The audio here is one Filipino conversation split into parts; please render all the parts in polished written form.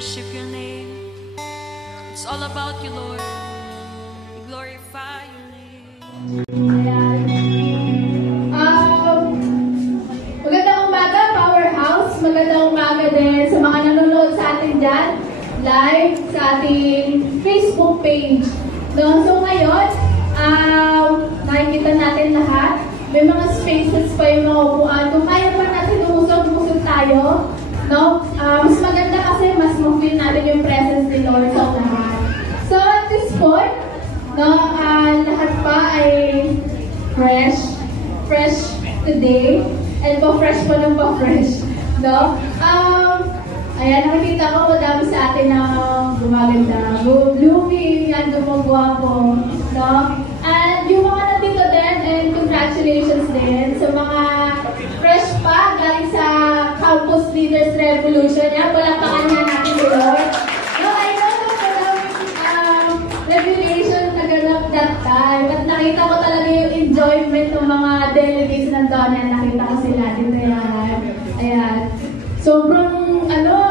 worship your name. It's all about you, Lord. We glorify your name. Magandang umaga, Powerhouse. Magandang umaga din sa mga nanonood sa atin dyan, live sa ating Facebook page. No? So ngayon, nakikita natin lahat. May mga spaces pa yung mga upuan. Kung kaya pa natin umusog tayo. No? Mas maganda kasi mas ma-feel natin yung presence ni Lord sa lahat. So at this point, no, lahat pa ay fresh today. And pa-fresh pa ng pa-fresh. No? Ayan, nakikita ko madami sa atin na gumaganda. Blooming, yan, gumagwapo. No? And yung mga nandito din, and congratulations din sa mga fresh pa galing sa Campus Leaders Revolution. Yan, palakpakan nga natin si Lord. No, I know na revelation na ganap that time. At nakita ko talaga yung enjoyment ng mga delegates ng doon. Yan, nakita ko sila dito yan. Ayan. Sobrang,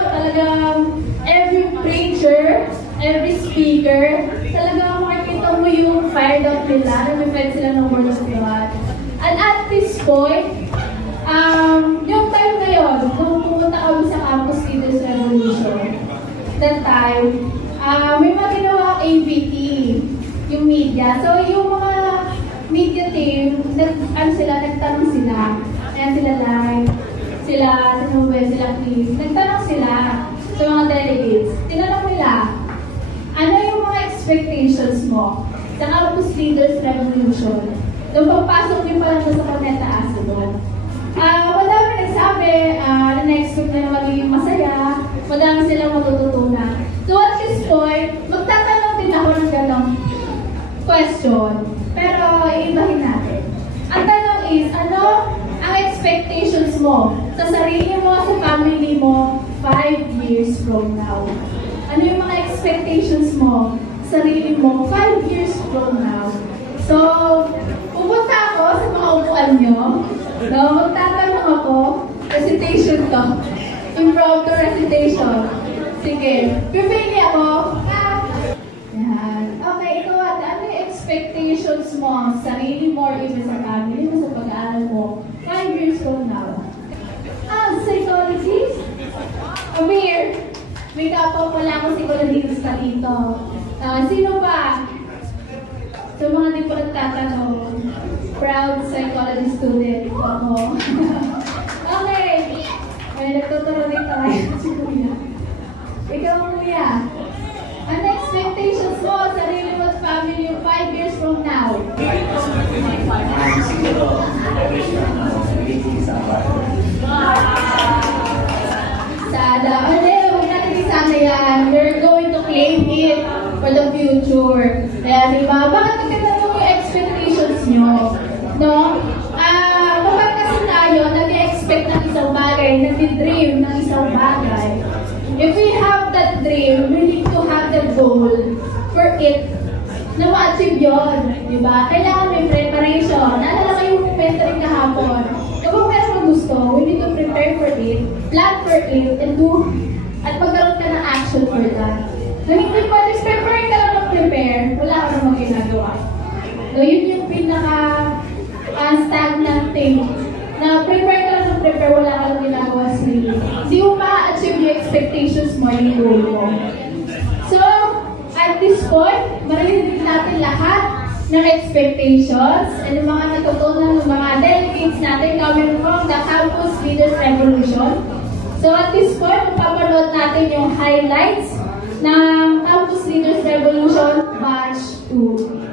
talagang every preacher, every speaker, talagang makikita mo yung fired up nila, nag-fired sila ng Word of God. And at this point, yung time na yun, nung pumunta kami sa Campus Leaders Revolution, that time, may mga ginawa ABT, yung media. So, yung mga media team, nagtanong sila. Ayan sila live, sila Chris. Nagtanong sila sa mga delegates. Tinanong nila, ano yung mga expectations mo sa Campus Leaders Revolution? Nung pagpasok niyo pa lang sa Corneta Asadon. Madami nagsabi na next week na magiging masaya, madami silang matututunan. So at this point, magtatanong din ako ng ganong question. Pero iibahin natin. Ang tanong is, ano ang expectations mo sa sarili mo, sa family mo, 5 years from now? Ano yung mga expectations mo sa sarili mo 5 years from now? So, pupunta ako sa mga upuan nyo. No, magtatanong ako. Recitation to. Impromptu recitation. Sige. Pipili ako. Yan. Okay, ikaw ate. Ano yung expectations mo sa sarili mo or even sa family mo sa pag-aaral mo 5 years from now? Psychologist? Come here. May kapwa pala akong psychologist dito. Sino pa? Sa mga di po nagtatanong, proud psychology student ako. Okay. May nagtuturo dito ngayon si Kuya. Ikaw, Kuya. Ano expectations mo sa sarili mo at family 5 years from now? Siguro, Sada. Huwag natin isama yan. We're going to claim it for the future. Kaya, di ba? Bakit nagtatanong yung expectations nyo? No? Kapag kasi tayo, nag-expect ng isang bagay, nag-dream ng isang bagay. If we have that dream, we need to have the goal for it na ma-achieve yun. Di ba? Kailangan may preparation. Naalala ko yung mentoring kahapon. Kapag meron ka gusto, we need to prepare for it, plan for it, and do, at magkaroon ka ng action for that. So, hindi pwede prepare ka lang mag-prepare, wala ka namang ginagawa. So, yun yung pinaka-stagnant thing. Na prepare ka lang mag-prepare, wala ka lang ginagawa sa sarili. Hindi mo ma-achieve yung expectations mo, yung goal mo. So, at this point, marinig natin lahat ng expectations and yung mga natutunan ng mga delegates natin coming from the Campus Leaders Revolution. So at this point, papanood natin yung highlights ng Campus Leaders Revolution Batch 2.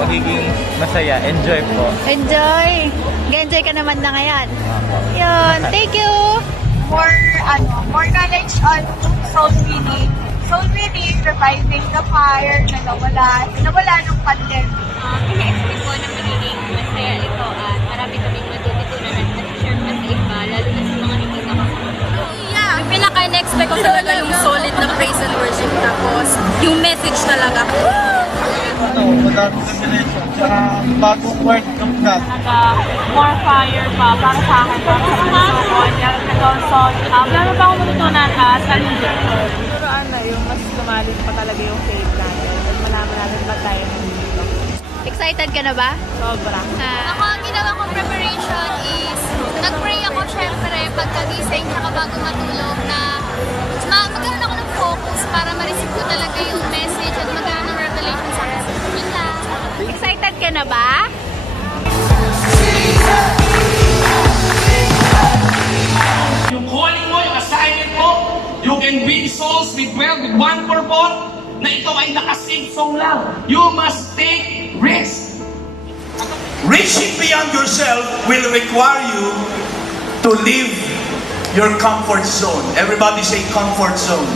Magiging masaya. Enjoy po. Enjoy! Enjoy ka naman na ngayon. Yun. Thank you! More knowledge on soul winning. Soul winning, reviving the fire na nawala ng pandemic. Ina-expect ko na magiging masaya ito at marami kaming matututunan at share pa sa iba, lalo na sa mga hindi nakakasama. Yeah, yung pinaka-expect ko talaga yung solid na praise and worship, tapos yung message talaga. Madami combination. Tsaka bagong word of God. More fire pa para sa akin. Para sa mga sokon. Meron pa akong matutunan sa leader. Turuan na yung mas lumalim pa talaga yung faith natin. At malaman natin ba tayo nandito. Excited ka na ba? Sobra. Ako, ang ginawa kong preparation is, nag-pray ako syempre pagkagising tsaka bago matulog na magkaroon ako ng focus para ma-receive ko talaga yung message at magkaroon ng revelation sa akin. Excited ka na ba? Yung calling mo, yung assignment mo, you can win souls with one purpose, na ito ay nakasave song lang. You must take risk. Reaching beyond yourself will require you to leave your comfort zone. Everybody say comfort zone.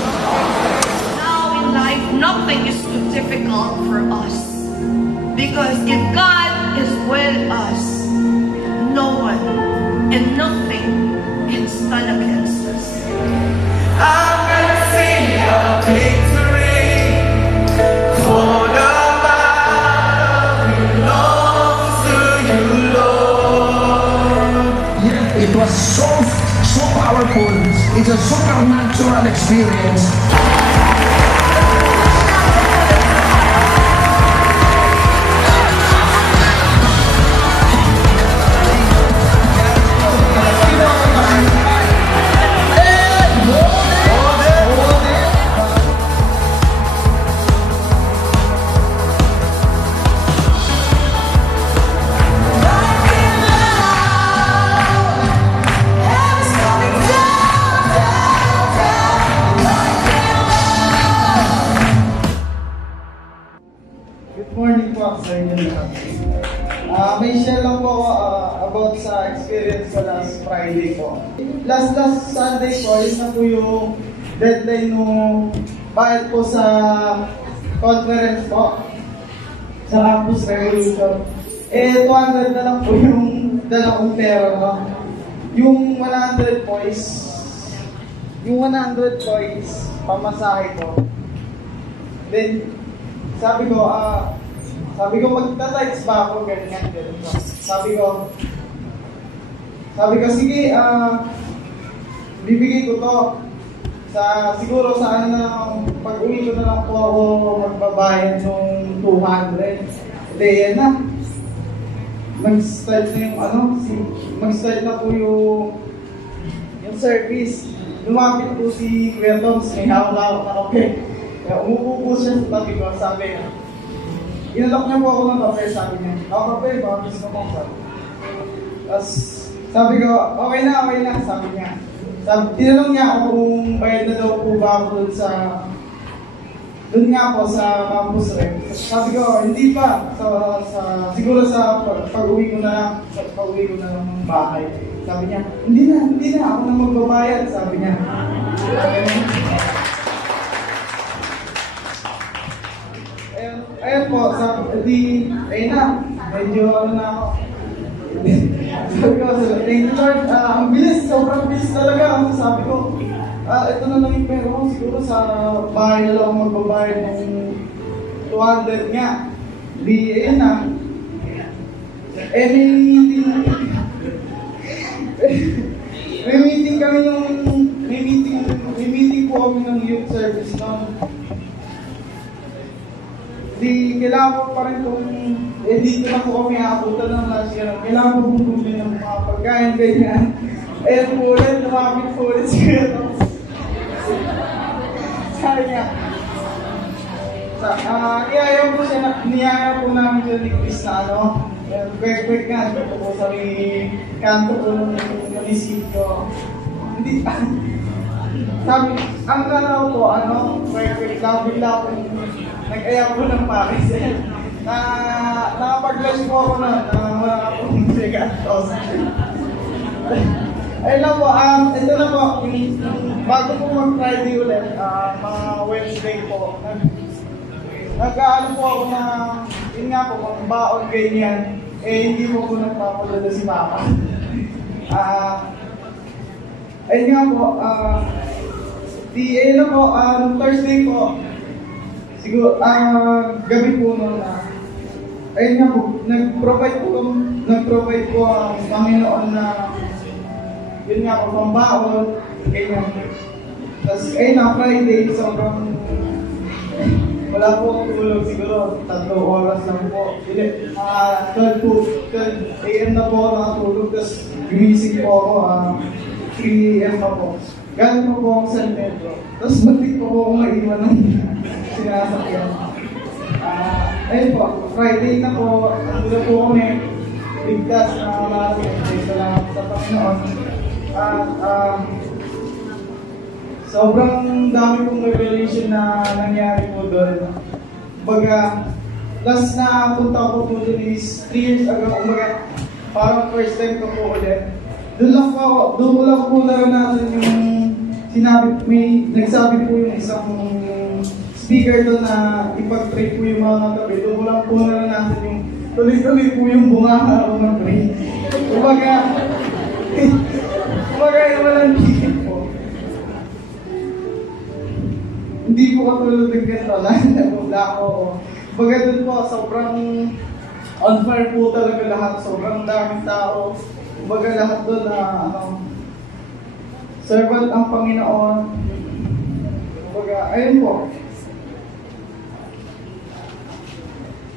Now in life, nothing is too difficult for us. Because if God is with us, no one and nothing can stand against us. I'm gonna sing a victory, for the battle belongs to you, Lord. It was so powerful. It's a supernatural experience. sa inyo lahat. May share lang po ako about sa experience ko last Friday po. Last Sunday po, is na po yung deadline nung bayad po sa conference po sa Campus Revolution. 200 na lang po yung dalawang pera ko. Yung 100 points, pamasahe ko. Then, sabi ko, magta-tights ba ako, ganyan. Sabi ko, sige, bibigay ko to. Siguro sa pag-uwi ko na lang po ako magbabayad ng 200. Hindi, yan na. Mag-start na po yung service. Lumapit po si Kuya Toms, may hawak-hawak na kape. Kaya umupo po siya sa tabi ko, sabi, inalok niya po ako ng kape, sabi niya, kape, baka gusto mo, sabi. Tapos, sabi ko, okay na, sabi niya. Tinanong niya ako kung bayad na daw po ba ako doon nga po sa campus rep. Sabi ko, hindi pa. Siguro sa pag-uwi ko na lang ng bahay. Sabi niya, hindi na, ako na magbabayad, sabi niya. Ayun po, ayun na, medyo na ako. Sabi ko, thank you Lord, ang bilis, sobrang bilis talaga. Sabi ko, ito na lang yung pera ko, siguro sa bahay na lang ako magbabayad ng 200 nga. Ayun na. May meeting po kami ng youth service noon. Kailangan ko pa rin dito na po kami aabutan ng last year. Kailangan ko po bumili ng mga pagkain, ganyan. Ayun po ulit, lumapit po ulit si Kuya Toms. Sabi niya, niyaya po namin siya ni Chris na quick nga, dito po sa may kanto po ng munisipyo. Hindi, sabi, ang kanaw po, quick lang, bigla po, nag-aya po ng Paris. Nakapag-lunch po ako na, wala po ng sigatos. Ayun lang po, ito na po, bago po mag-Friday ulit, mga Wednesday po, nag-aano po ako na, yun nga po, mga baon ganyan, hindi po po nagpapalala si Papa. Ayun nga po, ayun na po, Thursday po, siguro, gabi po noon, ayun nga po, nag-provide po ang Panginoon na, yun nga po, pambaon, ganyan. Tapos, ayun na, Friday, sobrang, wala po akong tulog, siguro 3 oras lang po. 12 a.m. na po ako nakatulog, tapos gumising po ako, 3 a.m. pa po. Galing po ako sa metro. Tapos magtik po ako maiwan ng sinasakyan. Ayun po, Friday na po, nandun po kami, bigtas na maraming salamat sa Panginoon. Sobrang dami pong revelation na nangyari po doon. Kumbaga, last na punta ko po doon is 3 years ago. Kumbaga, parang first time ko po ulit. Doon ko lang po naranasan yung nagsabi po yung isang speaker doon na ipag-pray po yung mga katabi. Doon ko lang po naranasan yung tuloy-tuloy po yung bunga ako mag-pray. Kumbaga, yung walang tigil po. Hindi po katulad ng ganito lang, nabula ako. Baga doon po, sobrang on fire po talaga lahat. Sobrang daming tao. Baga lahat doon na, servant ang Panginoon. Baga, ayun po.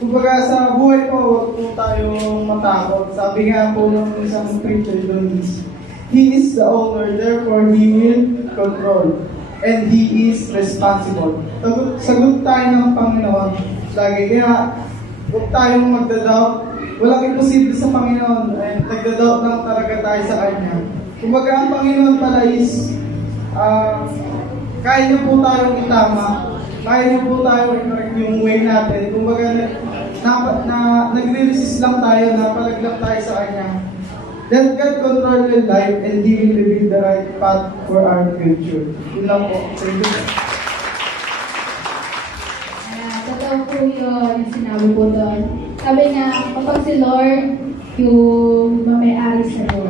Kumbaga sa buhay po, huwag po tayong matakot. Sabi nga po ng isang preacher doon, He is the owner, therefore He will control. And He is responsible. Sagot tayo ng Panginoon lagi. Kaya huwag tayong magdadoubt. Walang imposible sa Panginoon. Nagdadoubt lang talaga tayo sa Kanya. Kumbaga ang Panginoon pala is kaya niyo po tayong itama. Kaya niyo po tayo i-correct yung way natin. Kumbaga nagre-resist lang tayo, napalag lang tayo sa Kanya. Let God control your life and He will reveal the right path for our future. Yun lang po. Thank you. Totoo yun, yung sinabi po doon. Sabi niya, kapag si Lord yung mamayari sa'yo,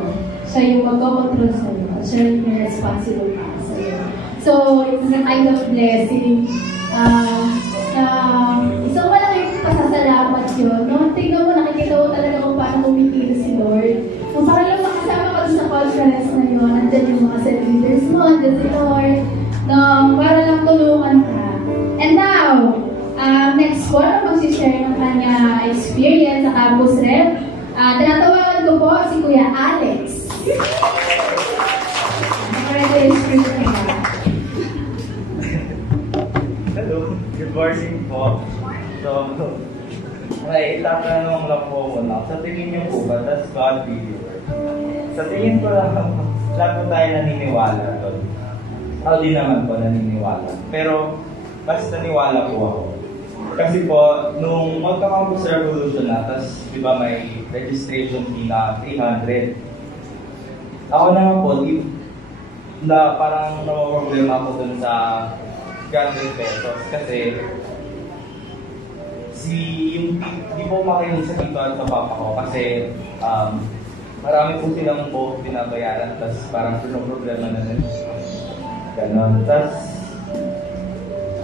siya yung magkocontrol sa'yo, siya yung responsible para sa'yo. So, it's a kind of blessing. Isang malaking pasasalamat yun. No? Tignan mo, nakikita mo talaga kung paano kumikilos si Lord. Kung para lang makasama ka sa conference na yun, nandyan yung mga cell leaders mo, nandyan si Lord. No, para lang tulungan ka. And now, next po, magsishare ng kanya experience sa Campus Rep. Tinatawagan ko po si Kuya Alex. Hello, good morning po. So, may itatanong lang po muna. Sa tingin niyo po ba, does God really work? Sa tingin ko lang, lahat po tayo naniniwala doon. Ako din naman po naniniwala. Pero, mas naniwala po ako. Kasi po, nung magka-campus revolution na, tapos di ba may registration fee na 300. Ako naman po, na parang problema ko dun sa 100 pesos. Kasi, di po makinig sa tito at sa papa ko. Kasi, marami po silang both binabayaran, tapos parang problema na nun. Ganon. Tapos,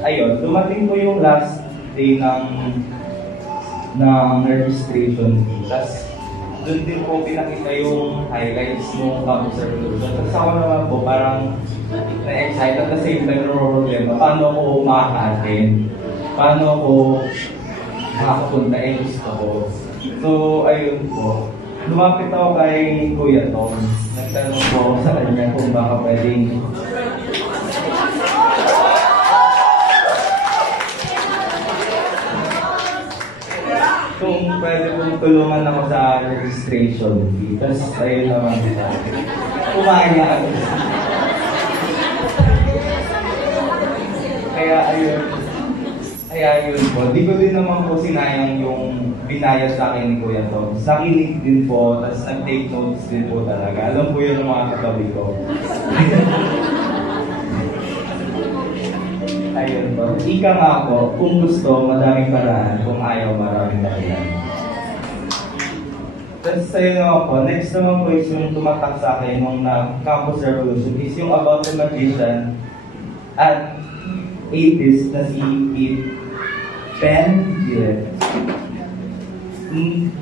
ayun, dumating po yung last day ng registration fee. Tapos, doon din po pinakita yung highlights ng campus revolution. Tapos ako naman po parang na-excite at the same time problema. Paano ko makaka-attend? Paano ko makakapunta? Gusto ko. So, ayun po. Lumapit ako kay Kuya Tom. Nagtanong po ako sa kanya kung baka pwedeng kung pwede pong tulungan ako sa registration fee. Tapos ayun naman sa umaya ako. Kaya ayun po. Di ko din naman po sinayang yung binayad sa akin ni Kuya Tom. Nakinig din po, tapos nag-take notes din po talaga. Alam po yun ng mga katabi ko. Ayun po. Ika nga po, kung gusto, madaming paraan. Kung ayaw, maraming dahilan. Tapos sa'yo naman po, next naman po is yung tumatak sa akin nung na-campus revolution is yung about the magician at 80s na si Pen Gillet.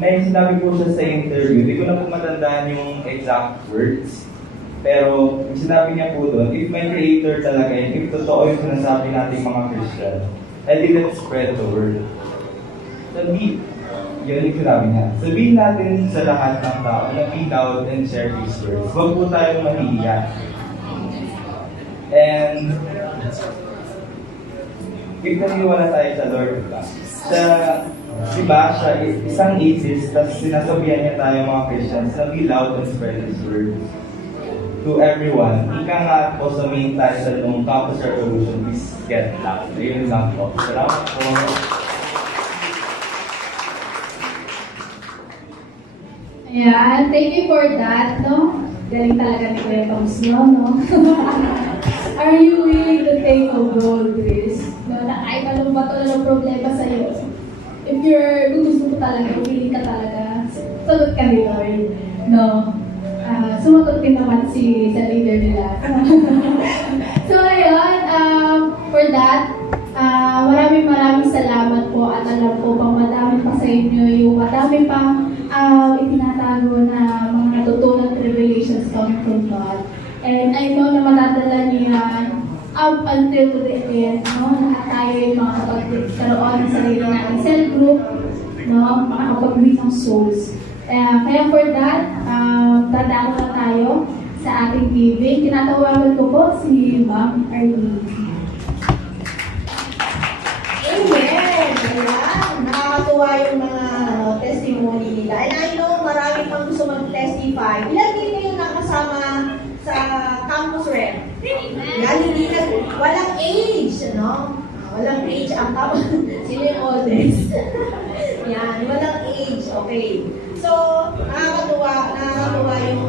May sinabi po siya sa interview, hindi ko na po matandaan yung exact words. Pero, yung sinabi niya po doon, if may creator talaga yun, if totoo yung sinasabi natin mga Christian, edi let's spread the word. Yun yung sinabi niya. Sabihin natin sa lahat ng tao na be loud and share these words. Huwag po tayong mahihiya. And, if naniniwala tayo sa Lord, diba, siya isang atheist, tapos sinasabihan niya tayo mga Christians na be loud and spread these words to everyone. Ika nga po sa main title ng Campus Revolution is Get Loud. Ayun lang po. Salamat po. Ayan, thank you for that, no? Galing talaga ni Kuya Toms, no? Are you willing to take a bold risk? No, na kahit anong bato na ng problema sa'yo. If gusto mo talaga, willing ka talaga, sagot ka ni Lord, no? Sumagot din naman sa leader nila. So, ayun, for that, maraming salamat po at alam po pang madami pa sa inyo yung madami pang itinatago na mga natutunan revelations coming from God. And I know na matadala niyo yan up until to the end, no? Na tayo yung makakapagkaroon ng sarili natin cell group, no? Makakapag-win ng souls. Kaya for that, tandaan na tayo sa ating giving. Tinatawagan ko po si Ma'am Arlene. Amen! Ayan, nakakatuwa yung mga testimony nila. And I know marami pang gusto mag-testify. Ilan din kayo nakasama sa campus rep? Yan, hindi na, walang age, no? Walang age ang campus. Sino yung oldest? Yan, walang age. Okay. So, nakakatuwa yung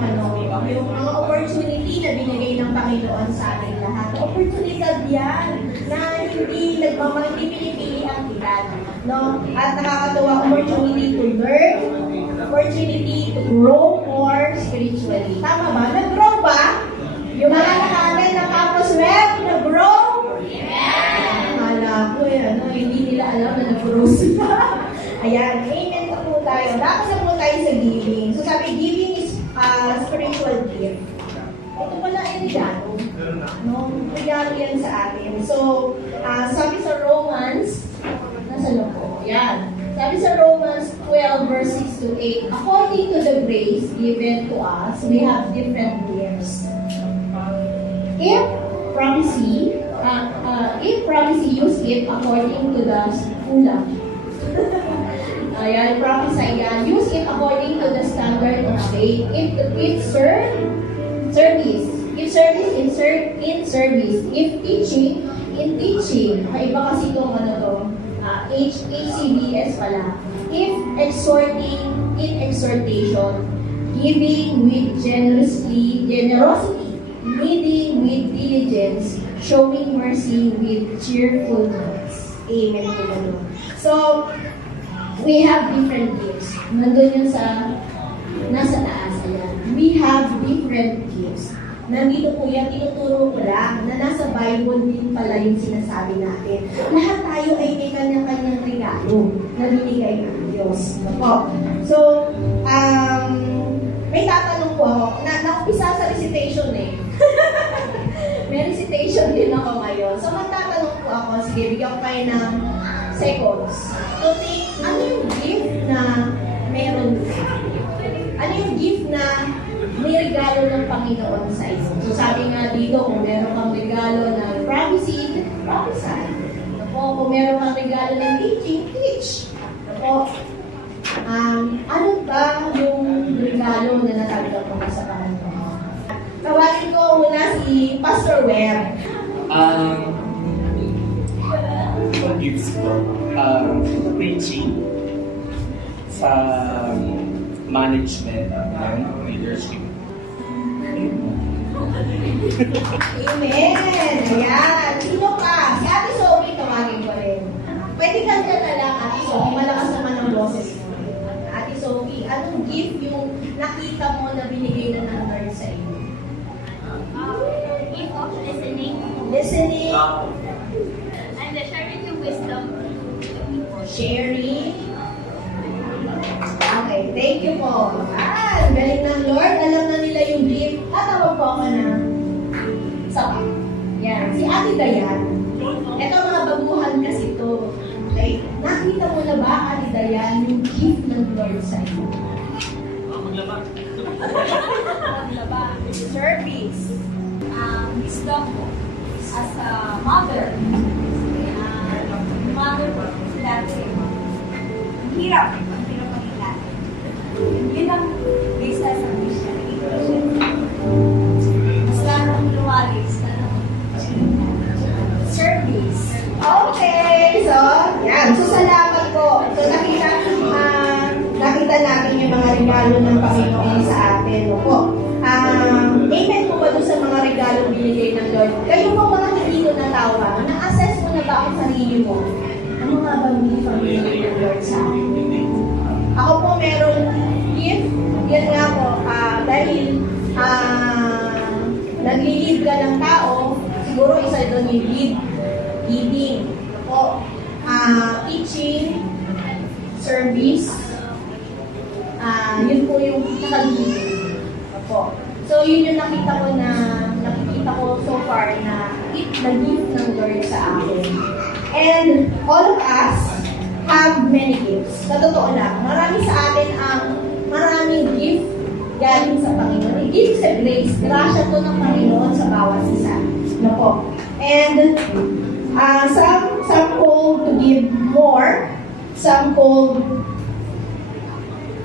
yung mga opportunity na binigay ng Panginoon sa ating lahat. Opportunity yan na hindi pinipili ang kita. no? At nakakatuwa, opportunity to learn, opportunity to grow more spiritually. Tama ba? Nag-grow ba? Yung mga nakaagay ng Campus Web, nag-grow? Yeah! Akala ko hindi nila alam na nag-grow sila. Ayan, amen na po tayo. Dapat na po tayo sa giving. So sabi, giving is spiritual gift. Ito pala ay regalo. No? Regalo yan sa atin. So, sabi sa Romans, nasa loob ko. Yan. Sabi sa Romans 12 verse 6 to 8, according to the grace given to us, we have different gifts. If prophecy use it according to the ayan, prophesy yan. Use it according to the standard of faith. If service in service. If teaching, in teaching. Iba kasi itong HCBS pala. If exhorting, in exhortation. Giving with generosity. Leading with diligence. Showing mercy with cheerfulness. Amen to the Lord. So, we have different gifts. Nandun yun nasa taas. Ayan. We have different gifts. Nandito po yan, tinuturo ko lang na nasa Bible din pala yung sinasabi natin. Lahat tayo ay may kanyang-kanyang regalo na binigay ng Diyos. So, may tatanong po ako. Nakumpisa sa recitation eh. May recitation din ako ngayon. So, magtatanong po ako. Sige, bigyan ko kayo ng seconds. So, ano yung gift na meron? Ano yung gift na may regalo ng Panginoon sa iyo? So, sabi nga dito, kung meron kang regalo ng prophesy. Kung meron kang regalo ng teach. Ano ba yung regalo na natanggap mo sa Panginoon? Tawagin ko muna si Pastor Webb. Gifts ko. Preaching sa management and leadership. Amen! Ayan! Sino ka? Si Ate Sophie, tawagin ko rin. Pwede kanta na lang, Ate Sophie. Malakas naman ang boses mo. Ate Sophie, anong gift yung nakita mo na binigay na ng Lord sa iyo? Gift of listening. Listening. And sharing yung wisdom. Sharing. Okay, thank you po. Galing ng Lord. Alam na nila yung gift. Tawag po ako na sapat. Yan. Si Ate Dayan. Ito mga baguhan kasi ito. Okay. Nakita mo na ba, Ate Dayan, yung gift ng Lord sa iyo? Maglaba. Maglaba. Service. Wisdom po. As a mother. Mother po. Dati. Hirap. Yun ang business ng missionary. Mas larong luwalis na service. Okay, so, yan. So, salamat po. So, nakita natin yung mga regalo ng Panginoon sa atin. Opo. Amen po ba doon sa mga regalo binigay ng Lord? Kayo po mga hindi ko natawa, na-assess mo na ba ang sarili mo? Ano nga ba hindi pamilya ng Lord sa akin? Ako po meron gift. Yan nga po, dahil nag-lead ka ng tao, siguro isa doon yung lead, leading. Po, teaching, service, yun po yung naka-leading. Po. So, yun yung nakikita ko so far na nag-gift ng Lord sa akin. And all of us have many gifts. Sa totoo lang, marami sa atin ang maraming gift galing sa Panginoon. Gift sa grace. Grasya to ng Panginoon sa bawat isa. No po. And some called to give more, some called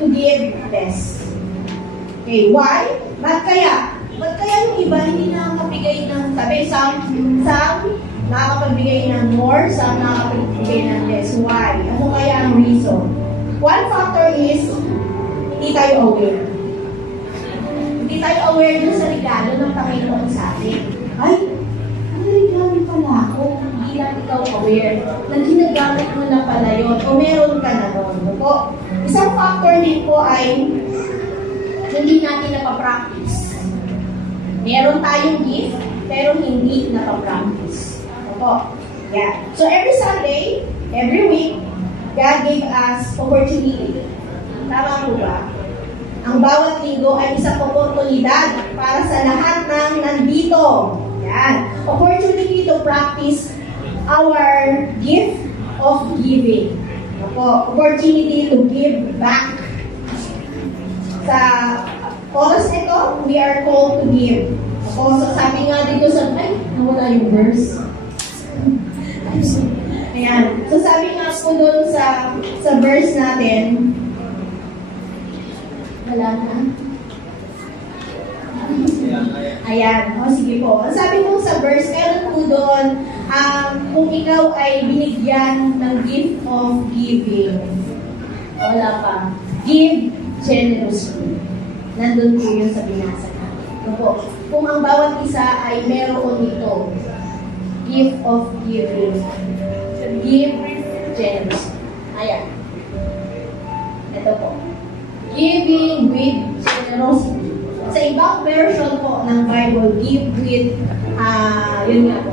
to give less. Okay, why? Ba't kaya yung iba hindi nakakabigay ng, some nakakapagbigay ng more, some nakakapagbigay ng less. Why? Ano kaya ang reason? One factor is, hindi tayo aware. Hindi tayo aware dun sa regalo ng Panginoon sa atin. Ay, ano regalo pala ako? Hindi lang ikaw aware na ginagamit mo na pala yun o meron ka na doon. Po. Isang factor din po ay hindi natin napapractice. Meron tayong gift, pero hindi napapractice. Po. Yeah. So every Sunday, every week, God gave us opportunity. Tama po ba? Ang bawat linggo ay isang oportunidad para sa lahat ng nandito. Yan. Opportunity to practice our gift of giving. Opportunity to give back. Sa oras nito, we are called to give. So sabi nga dito sa, nawala yung verse. Ayan. So sabi nga po doon sa verse natin, wala na. Ayan. O, sige po. Ang sabi mo sa verse, meron po doon, kung ikaw ay binigyan ng gift of giving. Wala pa. Give generously. Nandun po yun sa binasa natin. Po. Kung ang bawat isa ay meron ito, gift of giving. So, give generously. Ayan. Ito po. Giving with generosity. Sa ibang version po ng Bible, give with, yun nga po,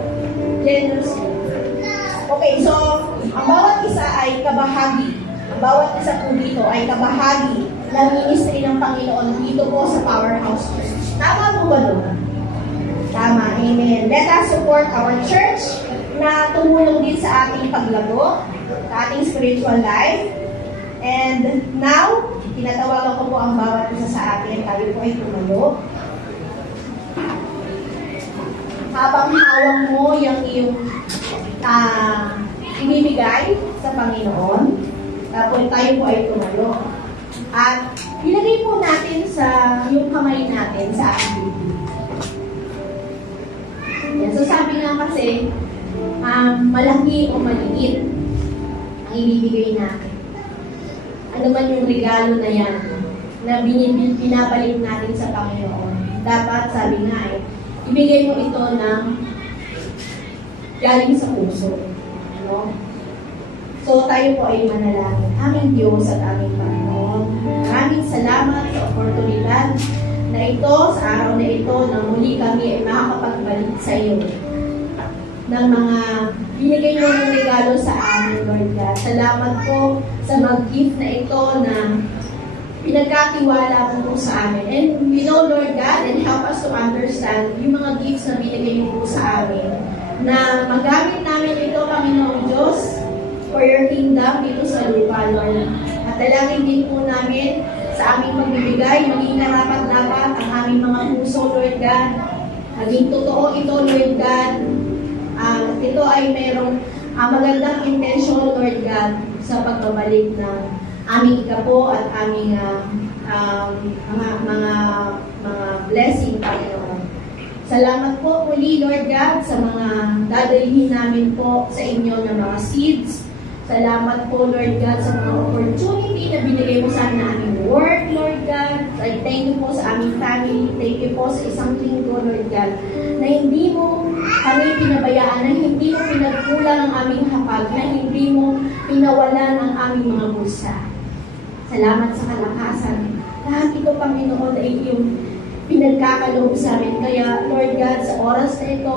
generosity. Okay, so, ang bawat isa ay kabahagi. Ang bawat isa po dito ay kabahagi ng ministry ng Panginoon dito po sa Powerhouse Church. Tama po ba doon? Tama, amen. Let us support our church na tumulong din sa ating paglago, sa ating spiritual life. And now, tinatawagan ko po ang bawat isa sa atin. Tayo po ay tumayo. Habang hawak mo yung iyong ibibigay sa Panginoon, tapos tayo po ay tumayo. At ilagay po natin sa yung kamay natin sa ating bibig. So sabi nga kasi, malaki o maliit ang ibibigay natin. Ano man yung regalo na yan, na pinabalik natin sa Panginoon. Dapat, sabi nga ibigay mo ito ng galing sa puso. No? So, tayo po ay manalangin. Aming Diyos at aming Panginoon, maraming salamat sa oportunidad na ito, sa araw na ito, na muli kami ay makakapagbalik sa iyo ng mga binigay mo ng regalo sa amin, Lord God. Salamat po sa mag-gift na ito na pinagkatiwala mo po sa amin. And we know, Lord God, and help us to understand yung mga gifts na binigay mo po sa amin, na magamit namin ito, Panginoong Diyos, for your kingdom dito sa lupa, Lord. At dalangin din po namin sa aming pagbibigay, maging narapat-dapat ang aming mga puso, Lord God. Maging totoo ito, Lord God. Ito ay merong magandang intensyon, Lord God, sa pagbabalik ng aming ikapo at aming mga blessing, Panginoon. Salamat po muli, Lord God, sa mga dadalhin namin po sa inyo ng mga seeds. Salamat po, Lord God, sa mga opportunity na binigay mo sa aming work, Lord God. I thank you po sa aming family. Thank you po sa isang linggo, Lord God, na hindi mo kami pinabayaan, na hindi mo pinagkulang ang aming hapag, na hindi mo pinawalan ang aming mga bulsa. Salamat sa kalakasan. Lahat ito, Panginoon, ay iyong pinagkakaloob sa amin. Kaya, Lord God, sa oras na ito,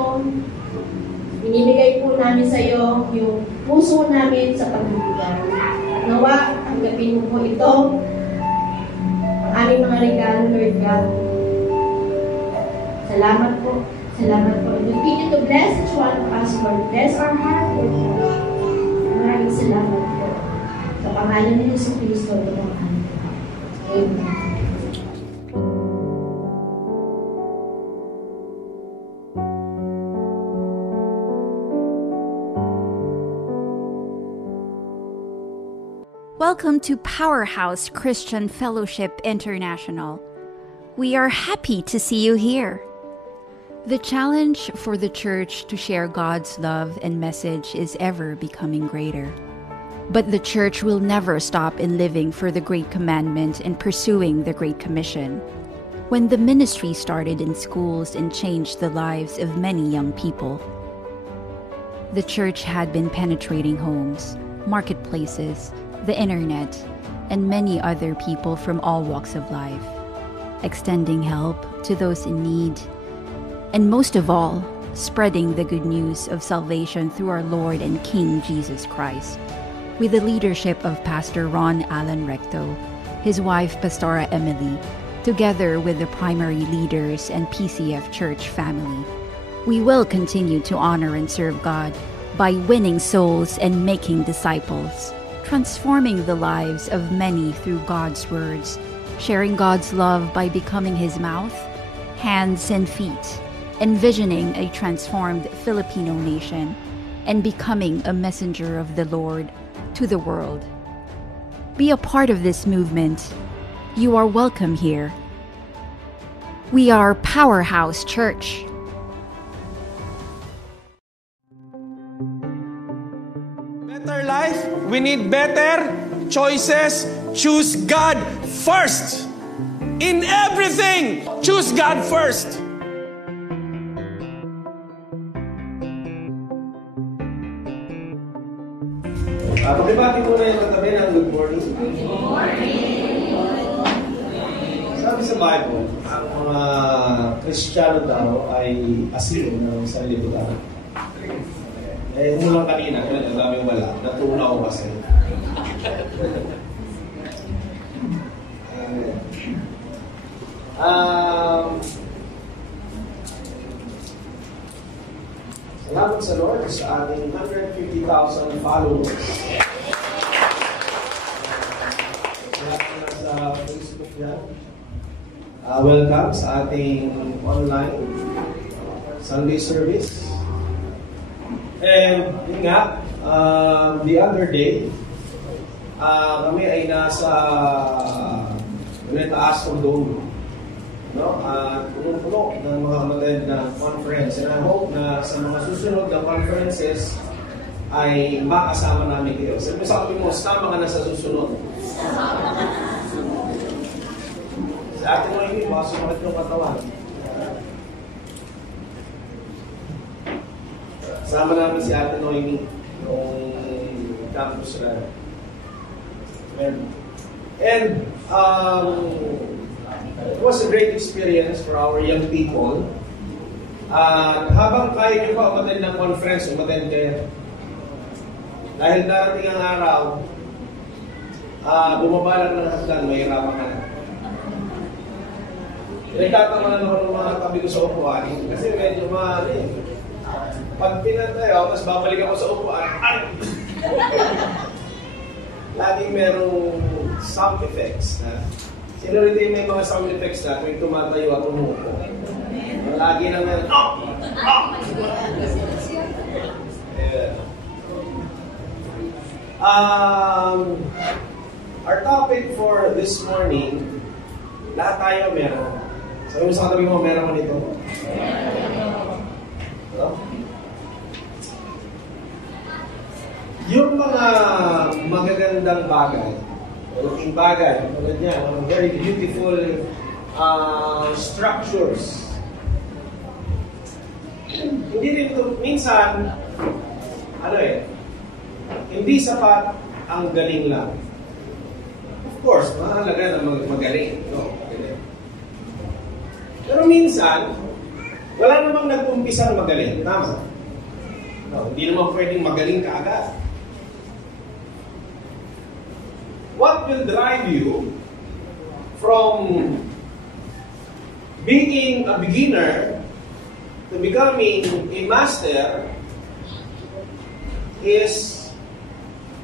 binibigay po namin sa iyo yung puso namin sa pagbibigay. At nawa, tanggapin mo po ito, ang aming mga regalo, Lord God. Salamat po. Salamat po. Continue to bless each one of us, Lord. Bless our heart, Lord God. Maraming salamat po. Sa pangalan ni Jesus Cristo, Amen. Welcome to Powerhouse Christian Fellowship International. We are happy to see you here. The challenge for the church to share God's love and message is ever becoming greater. But the church will never stop in living for the Great Commandment and pursuing the Great Commission. When the ministry started in schools and changed the lives of many young people. The church had been penetrating homes, marketplaces, the internet, and many other people from all walks of life, extending help to those in need, and most of all, spreading the good news of salvation through our Lord and King Jesus Christ. With the leadership of Pastor Ron Alan Recto, his wife Pastora Emily, together with the primary leaders and PCF Church family, we will continue to honor and serve God by winning souls and making disciples, transforming the lives of many through God's words, sharing God's love by becoming His mouth, hands, and feet, envisioning a transformed Filipino nation, and becoming a messenger of the Lord to the world. Be a part of this movement. You are welcome here. We are Powerhouse Church. Better life, we need better choices. Choose God first. In everything, choose God first. Pakibati muna yung katabi ng good morning. Good morning. Sabi sa Bible, ang mga Kristiyano daw ay asilo ng sanlibutan. Mulang kanina, ang daming wala, natunaw kasi. Salamat sa Lord sa ating 150,000 followers. Salamat sa Facebook yan. Welcome sa ating online Sunday service. And yun nga, the other day, kami ay nasa taas ng dome. No? Puno-puno ng mga attend na conference. And I hope na sa mga susunod na conferences ay makasama namin kayo. Sabi mo, tama ka na sa susunod. Sa atin mo hindi, baka sumakit yung katawan. Sama namin si Ate Noemi noong campus na. And it was a great experience for our young people. Habang kaya nyo pa umattend ng conference, umattend kayo. Dahil darating ang araw, bumabalag ng hagdan, mahirapan ka na. Nagtatama na naman ng mga tabi ko sa upuan, kasi medyo pag pinantay ako, tapos babalik ako sa upuan, laging merong sound effects na. Sino rin may mga sound effects na kung tumatayo at umupo. Lagi lang na, our topic for this morning, lahat tayo meron. Sabi mo sa katabi mo, meron mo nito? No? Yung mga magagandang bagay, malaking bagay, tulad niya, very beautiful structures. Hindi rin ito, minsan, hindi sapat ang galing lang. Of course, mahalaga na magaling. No? Pero minsan, wala namang nag-umpisang magaling. Tama. No, hindi naman pwedeng magaling ka agad. What will drive you from being a beginner to becoming a master is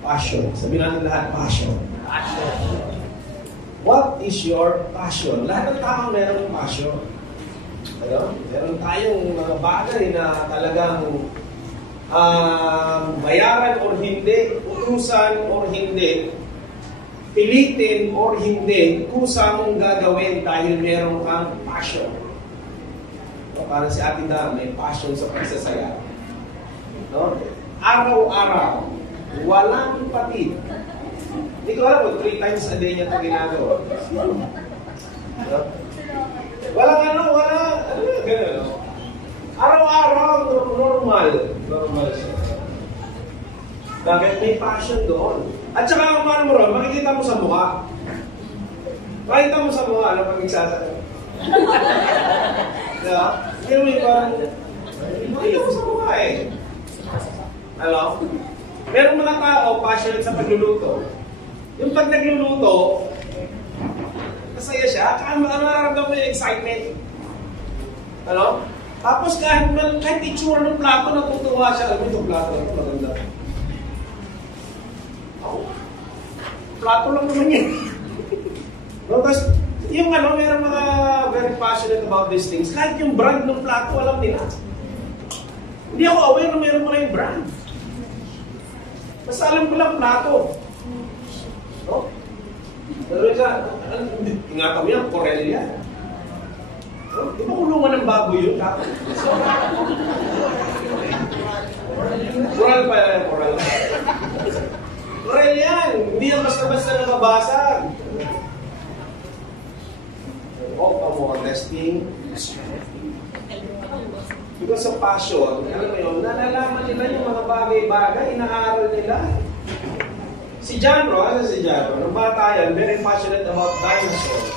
passion. Sabihin natin lahat, passion. What is your passion? Lahat ng tao meron passion. Meron tayong mga bagay na talagang bayaran or hindi, utusan or hindi, pilitin or hindi, kusa mong gagawin dahil meron kang passion. Parang si Ate Da, may passion sa pagsasaya. Araw-araw, walang patid. Hindi ko alam kung 3 times a day niya ito ginagawa. Walang gano'n. Araw-araw, normal siya. Bakit? May passion doon. At saka, ano mo ron, makikita mo sa mukha. Makikita mo sa mukha, ano pag nagsasabi. Diba? Hindi mo yung parang, makikita mo sa mukha eh. Alam? Merong mga tao, passionate sa pagluluto. Yung pag nagluluto, masaya siya, nararamdaman mo yung excitement. Ano? Tapos kahit itsura ng plato, natutuwa siya. Alam mo itong plato, ito maganda. Plato lang naman yun. No, tapos, yung meron mga very passionate about these things. Kahit yung brand ng plato, alam nila. Hindi ako aware na meron pala yung brand. Basta alam ko lang plato. No? Pero ingatan mo yan, Corellia. No? Di ba kulungan ng baboy yun? Coral pa yan, coral. Coral yan. Hindi yan basta-basta nababasag. More testing. Because of passion, alam mo yun, nalalaman nila yung mga bagay-bagay, inaaral nila. Si Janro, nung bata yan, very passionate about dinosaurs.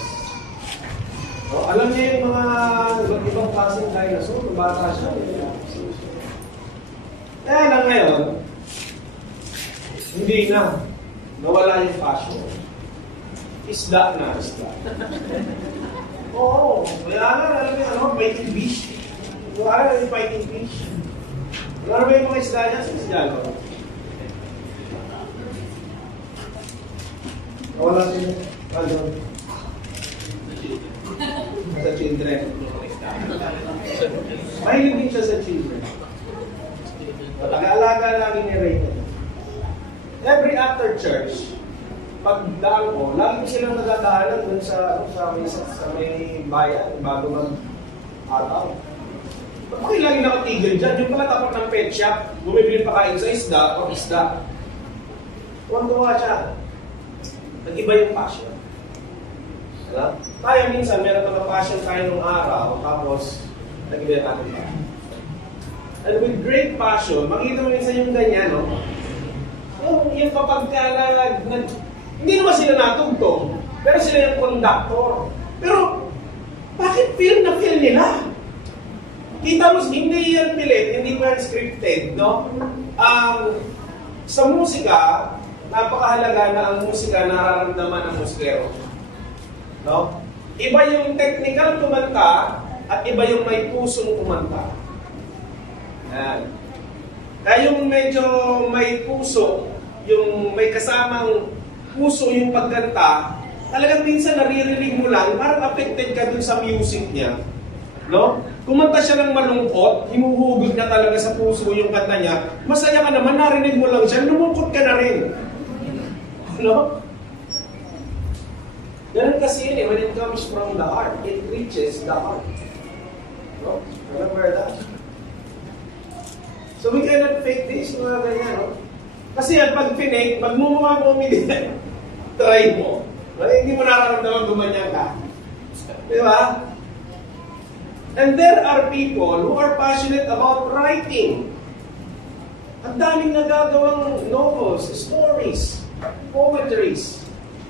So, alam niya yung mga ibang klaseng dinosaur, nung bata siya. Kaya lang ngayon, hindi na. Nawala yung passion. Isda na, isda. Oo, kaya alam niya, fighting fish. Wala na yung fighting fish. Wala ba yung mga isda niya? Sa isda ko? Wala siya. Ano? Sa children. Mahilig din siya sa children. Nag-aalaga lagi ni Rachel. Every after church, pagdaan ko, lagi silang nagdadaanan dun sa may bayan bago mag-araw. Bakit lagi nakatigil dyan? Yung pala tapat ng pet shop, bumibili pa kain sa isda o isda. Tuwang-tuwa siya. Nag-iba yung passion. Tayo minsan, meron mga passion tayo nung araw, tapos nag-iba natin pa. And with great passion, makita mo minsan yung ganyan, no? Yung kapag hindi naman sila natugtog, pero sila yung conductor. Pero, bakit feel na feel nila? Kita mo, hindi yan pilit, hindi mo yan scripted, no? Sa musika, napakahalaga na ang musika nararamdaman ng musikero. No? Iba yung technical kumanta, at iba yung may pusong kumanta. Yan. Kaya yung medyo may puso, yung may kasamang puso yung pagkanta, talagang minsan naririnig mo lang, parang affected ka dun sa music niya. No? Kumanta siya ng malungkot, hinuhugod na talaga sa puso yung kanta niya, masaya ka naman, narinig mo lang siya, lumungkot ka na rin. No? Ganun kasi yun when it comes from the heart, it reaches the heart. No? Remember that? So we cannot fake this, mga ganyan, no? Kasi yan, pag pinake, magmumukha mo umidin, try mo. Hindi mo nararamdaman gumanyan ka. Di ba? And there are people who are passionate about writing. Ang daming nagagawang novels, stories, poetries.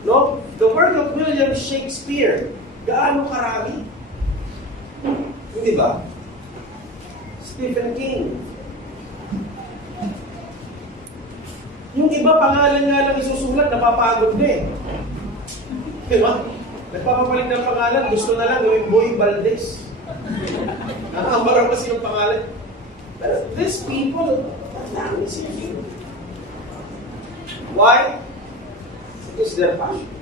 No? The work of William Shakespeare, gaano karami? Hindi ba? Stephen King. Yung iba pangalan nga lang isusulat, napapagod na eh. Di ba? Nagpapapalit ng pangalan, gusto na lang gawing Boy Valdez. Nakakambara kasi yung pangalan. But these people, dami sila. Why? Because they're passionate.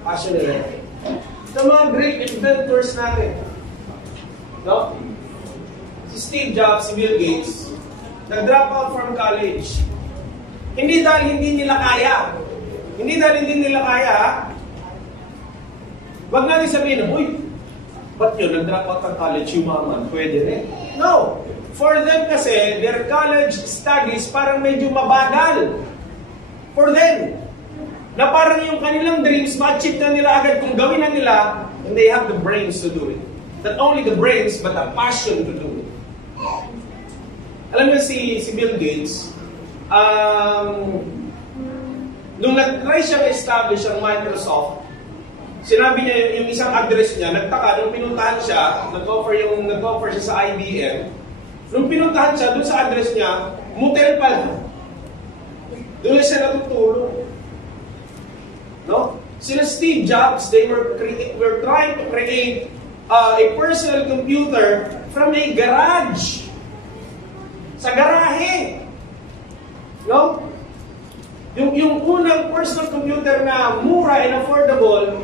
Passionate. Sa mga great inventors natin. No? Si Steve Jobs, si Bill Gates, nag-drop out from college. Hindi dahil hindi nila kaya. Hindi dahil hindi nila kaya, ha? Wag natin sabihin, uy, ba't yun, nag-drop out ng college, yumaman, pwede rin. No! For them kasi, their college studies parang medyo mabagal. For them. Na parang yung kanilang dreams, ma-achieve na nila agad kung gawin na nila, and they have the brains to do it. Not only the brains, but the passion to do it. Alam mo si Bill Gates, nung nag-try siyang establish ang Microsoft, sinabi niya yung isang address niya, nagtaka, nung pinuntahan siya, nag-offer siya sa IBM, nung pinuntahan siya, dun sa address niya, motel pala. Doon siya natutulog. No? Sila Steve Jobs, they were trying to create a personal computer from a garage. Sa garahe. No? Yung unang personal computer na mura and affordable,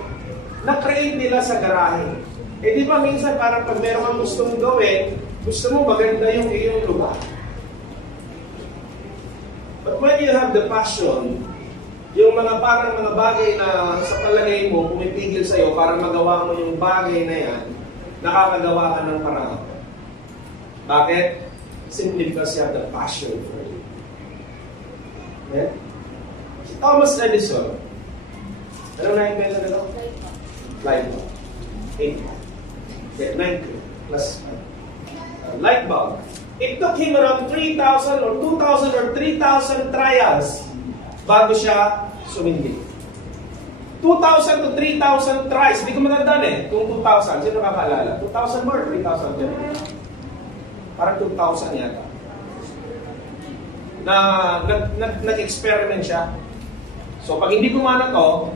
na-create nila sa garahe. Eh di ba minsan parang pag meron kang gustong gawin, gusto mo maganda yung iyong lugar. But when you have the passion, yung mga parang mga bagay na sa palagay mo, pumipigil sa'yo para magawa mo yung bagay na yan, nakakagawa ka ng parang. Bakit? Simply because you have the passion for it. Okay? Si Thomas Edison, ano na-invento nila? Light bulb. 8. 90 plus 5. Light bulb. It took him around 3,000 or 2,000 or 3,000 trials bago siya sumindi. 2,000 to 3,000 tries. Hindi ko matandaan eh. Kung 2,000, sino nakakaalala? 2,000 more, 3,000. Parang 2,000 yata. Nag-experiment siya. So, pag hindi gumana to,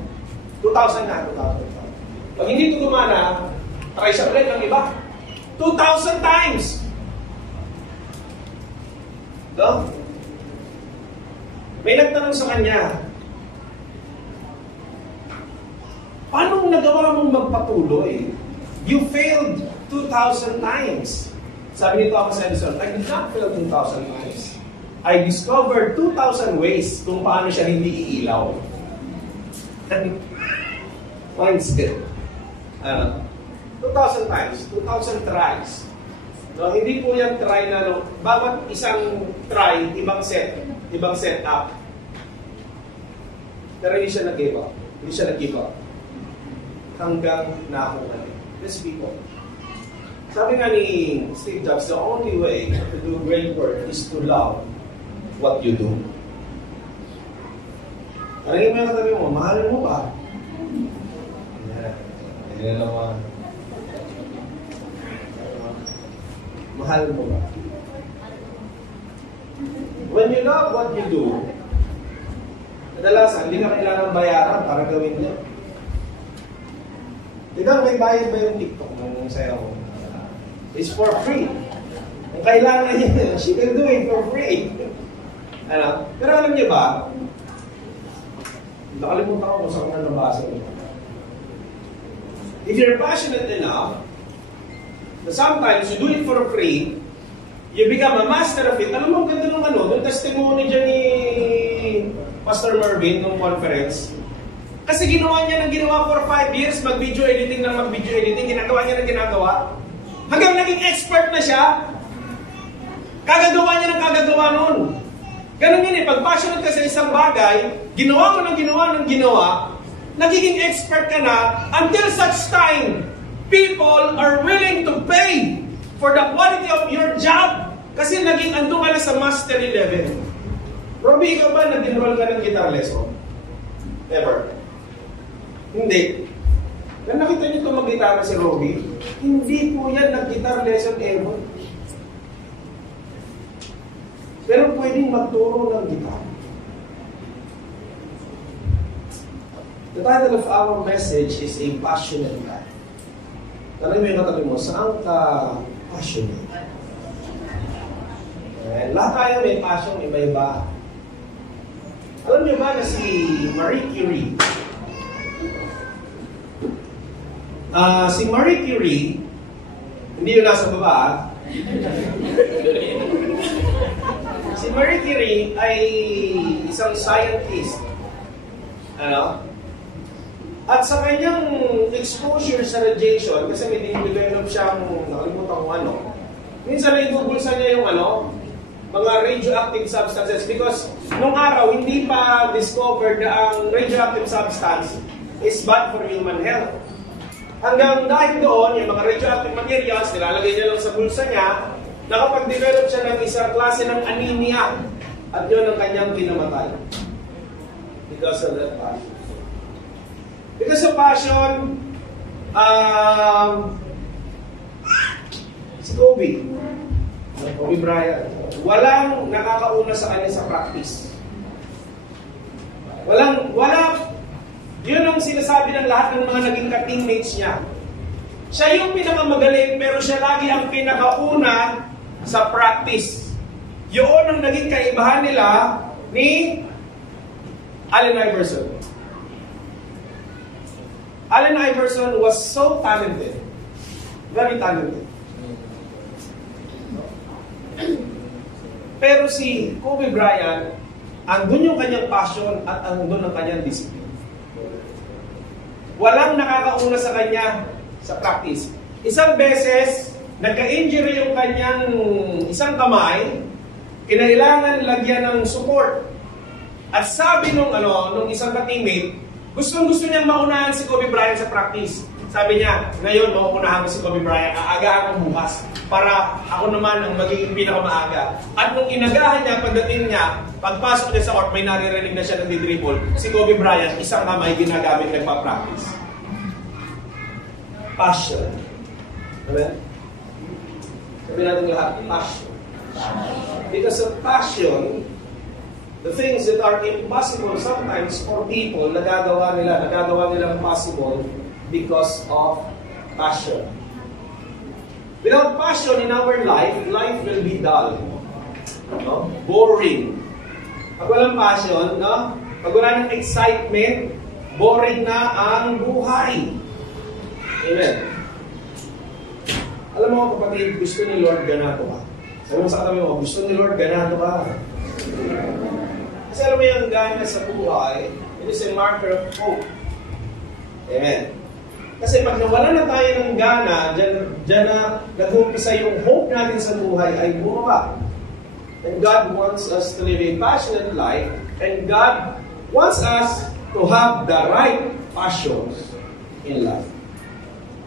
2,000 na, 2,000. Pag hindi to gumana, try siya ulit ng iba. 2,000 times! No? May nagtanong sa kanya, paano nagawa mong magpatuloy? You failed 2,000 times. Sabi ni Thomas Edison, I did not fail 2,000 times. I discovered 2,000 ways kung paano siya hindi iilaw. Mindset. 2,000 times, 2,000 tries. No, hindi po yan try na, no, bawat isang try, ibang setup. Pero hindi siya nag-give up. Hindi siya nag-give up. Hanggang nakuha niya. These people. Sabi nga ni Steve Jobs, the only way to do great work is to love what you do. Karangin mo yung katabi mo, mahalin mo ba? Yan naman. Mahal mo ba? When you love what you do, kadalasan, hindi ka kailangan bayaran para gawin niya. Tignan, may bayad ba yung TikTok nung sayo ko? It's for free. Kung kailangan niya, she can do it for free. Ano? Pero alam niyo ba, nakalimutan ko kung saan ko nabasa ito. If you're passionate enough, sometimes you do it for free, you become a master of it. Alam mo, ganda nung yung testimony dyan ni Pastor Mervin nung conference. Kasi ginawa niya ng ginawa for 5 years, mag-video editing, ginagawa niya ng ginagawa. Hanggang naging expert na siya, kagagawa niya ng kagagawa nun. Ganun yun eh, pag passionate ka sa isang bagay, ginawa mo ng ginawa, nagiging expert ka na until such time people are willing to pay for the quality of your job kasi naging andun ka na sa mastery level. Robbie, ikaw ba nag-enroll ka ng guitar lesson? Ever? Hindi. Kaya nakita niyo ito mag-gitara si Robbie, hindi po yan nag-guitar lesson ever. Pero pwedeng magturo ng guitar. The title of our message is A Passionate Life. Tanong mo yung katabi mo, saan ka passionate? Lahat tayo may passion, iba-iba. Alam niyo ba na si Marie Curie? Si Marie Curie, hindi yun nasa baba. Si Marie Curie ay isang scientist. Ano? At sa kanyang exposure sa radiation, kasi may develop siyang, nakalimutan ko ano, minsan na ibubulsa niya yung mga radioactive substances because nung araw, hindi pa discovered na ang radioactive substance is bad for human health. Hanggang dahil doon, yung mga radioactive materials, nilalagay niya lang sa bulsa niya, nakapag-develop siya ng isang klase ng anemia at yun ang kanyang kinamatay. Because of that passion. Because of passion, si Kobe Bryant, walang nakakauna sa kanya sa practice. Yun ang sinasabi ng lahat ng mga naging ka-teammates niya. Siya yung pinakamagaling, pero siya lagi ang pinakauna sa practice. Yun ang naging kaibahan nila ni Allen Iverson. Allen Iverson was so talented. Very talented. Pero si Kobe Bryant, andun yung kanyang passion at andun ang kanyang discipline. Walang nakakauna sa kanya sa practice. Isang beses, nagka-injury yung kanyang isang kamay, kinailangan lagyan ng support. At sabi nung isang ka-teammate, gustong-gusto niyang maunahan si Kobe Bryant sa practice. Sabi niya, ngayon mauunahan ko si Kobe Bryant, aagahan ko bukas para ako naman ang magiging pinakamaaga. At nung inagahan niya, pagdating niya, pagpasok niya sa court, may naririnig na siya ng didribble. Si Kobe Bryant, isang kamay ginagamit nagpa-practice. Passion. Amen? Sabi natin lahat, passion. Because of passion, the things that are impossible sometimes for people, nagagawa nilang possible because of passion. Without passion in our life will be dull. No? Boring. Pag walang passion, no? Pag wala ng excitement, boring na ang buhay. Amen. Alam mo kapatid, gusto ni Lord ganito ka. Sabi mo sa katabi mo, gusto ni Lord ganito ka. Kasi alam mo yung gana sa buhay, it is a marker of hope. Amen. Kasi pag nawala na tayo ng gana, dyan na nag-umpisa yung hope natin sa buhay ay bumaba. And God wants us to live a passionate life, and God wants us to have the right passions in life.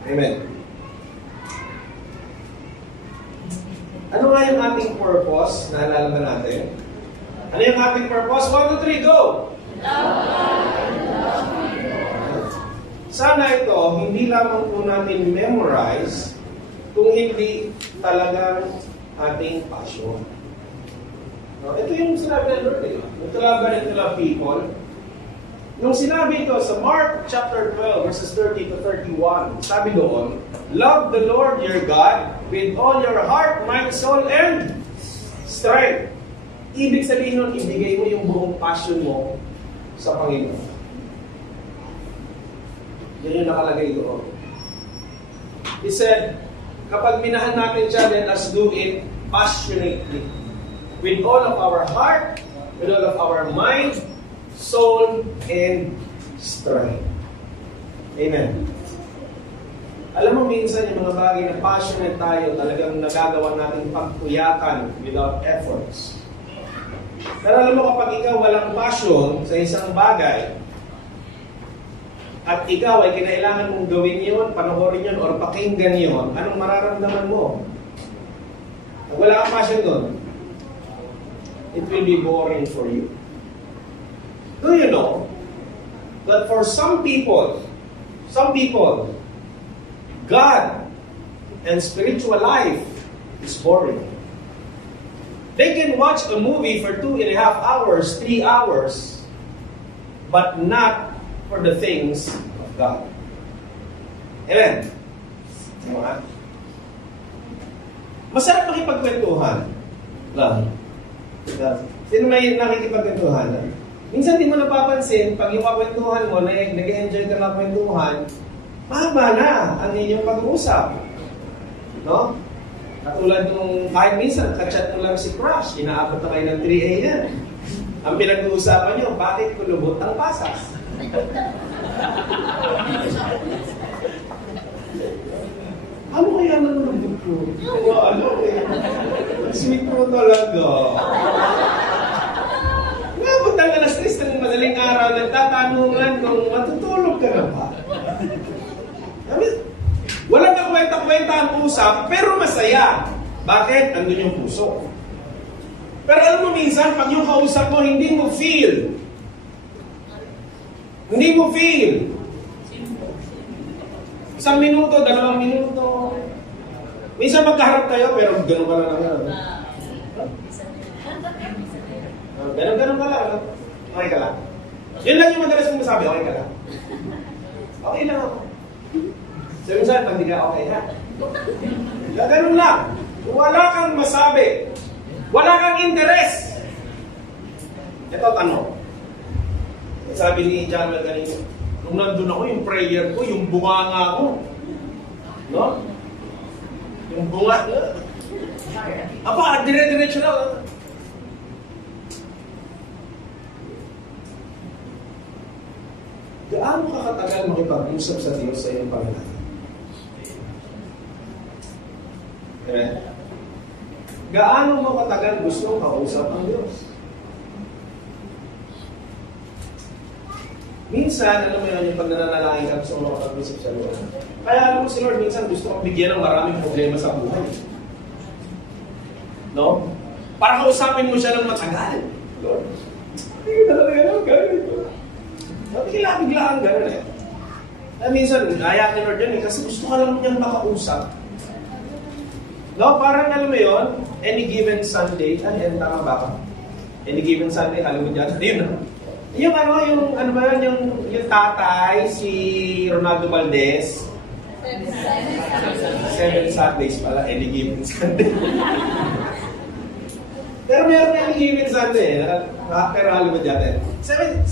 Amen. Ano nga yung ating purpose? Naalala ba natin? Ano yung ating purpose? 1, 2, 3, go! Sana ito, hindi lamang po natin memorize kung hindi talagang ating passion. No, ito yung sinabi ng Lord. To love God and to love people. Nung sinabi ito sa Mark chapter 12, verses 30 to 31, sabi doon, love the Lord your God with all your heart, mind, soul, and strength. Ibig sabihin nun, ibigay mo yung buong passion mo sa Panginoon. Yan yung nakalagay doon. He said, kapag minahan natin siya, let us do it passionately. With all of our heart, with all of our mind, soul, and strength. Amen. Alam mo, minsan yung mga bagay na passionate tayo, talagang nagagawa natin pagkuyakan without efforts. Pero alam mo, kapag ikaw walang passion sa isang bagay, at ikaw ay kinailangan mong gawin yun, panoorin yun, or pakinggan yun, anong mararamdaman mo? Pag wala kang passion doon, it will be boring for you. Do you know that for some people, God and spiritual life is boring. They can watch a movie for 2.5 hours, 3 hours, but not for the things of God. Amen? Masarap makipagkwentuhan. Sino may nakikipagkwentuhan? Minsan di mo napapansin, pag yung kakwentuhan mo, nag-enjoy ka ng kwentuhan, mahaba na ang inyong pag-uusap. No? Katulad nung kahit minsan, kachat mo lang si crush, inaabot na kayo ng 3 a.m. Ang pinag-uusapan nyo, bakit kulubot ang pasas? Ano kaya nalulubot ko? Sweet mo talaga. Ngabot ang alas 3 ng madaling araw, nagtatanungan kung matutulog ka na ba? Walang kakwenta-kwenta ang usap, pero masaya. Bakit? Andun yung puso. Pero alam mo minsan, pag yung kausap mo, hindi mo feel. Hindi mo feel. 1 minuto, 2 minuto. Minsan magkaharap kayo, pero gano'n ka lang lang. Gano'n ka lang. Okay ka lang. Yun lang yung madalas mong masabi, okay ka lang. Okay lang ako. So minsan, pag di ka okay ha. Gano'n lang. Wala kang masabi. Wala kang interes. Ito tanong. Sabi ni John kanina, nung nandun ako, yung prayer ko, yung bunganga ko. No? Yung bunga. Apa, dire-diretso lang. Gaano ka katagal makipag-usap sa Diyos sa iyong Panginoon? Amen? Gaano mo katagal gusto kausap ang Diyos? Minsan, alam mo yun, yung pag nananalangin ka, gusto mo makapag-usap sa Lord. Kaya alam mo si Lord, minsan gusto kong bigyan ng maraming problema sa buhay. No? Para kausapin mo siya ng matagal. Lord, hindi ko talaga yan, gano'n ito. Bigla-biglaan gano'n eh. Kaya minsan, ayaw ni Lord yan eh, kasi gusto ka lang niyang makausap. No? Parang alam mo yun, any given Sunday, tama ba ka? Any given Sunday, alam mo dyan, yun. Yung ano ba yun, yung tatay, si Ronaldo Valdez. 7 Sundays pala, any given Sunday. Pero meron any given Sunday, pero alam mo dyan. 7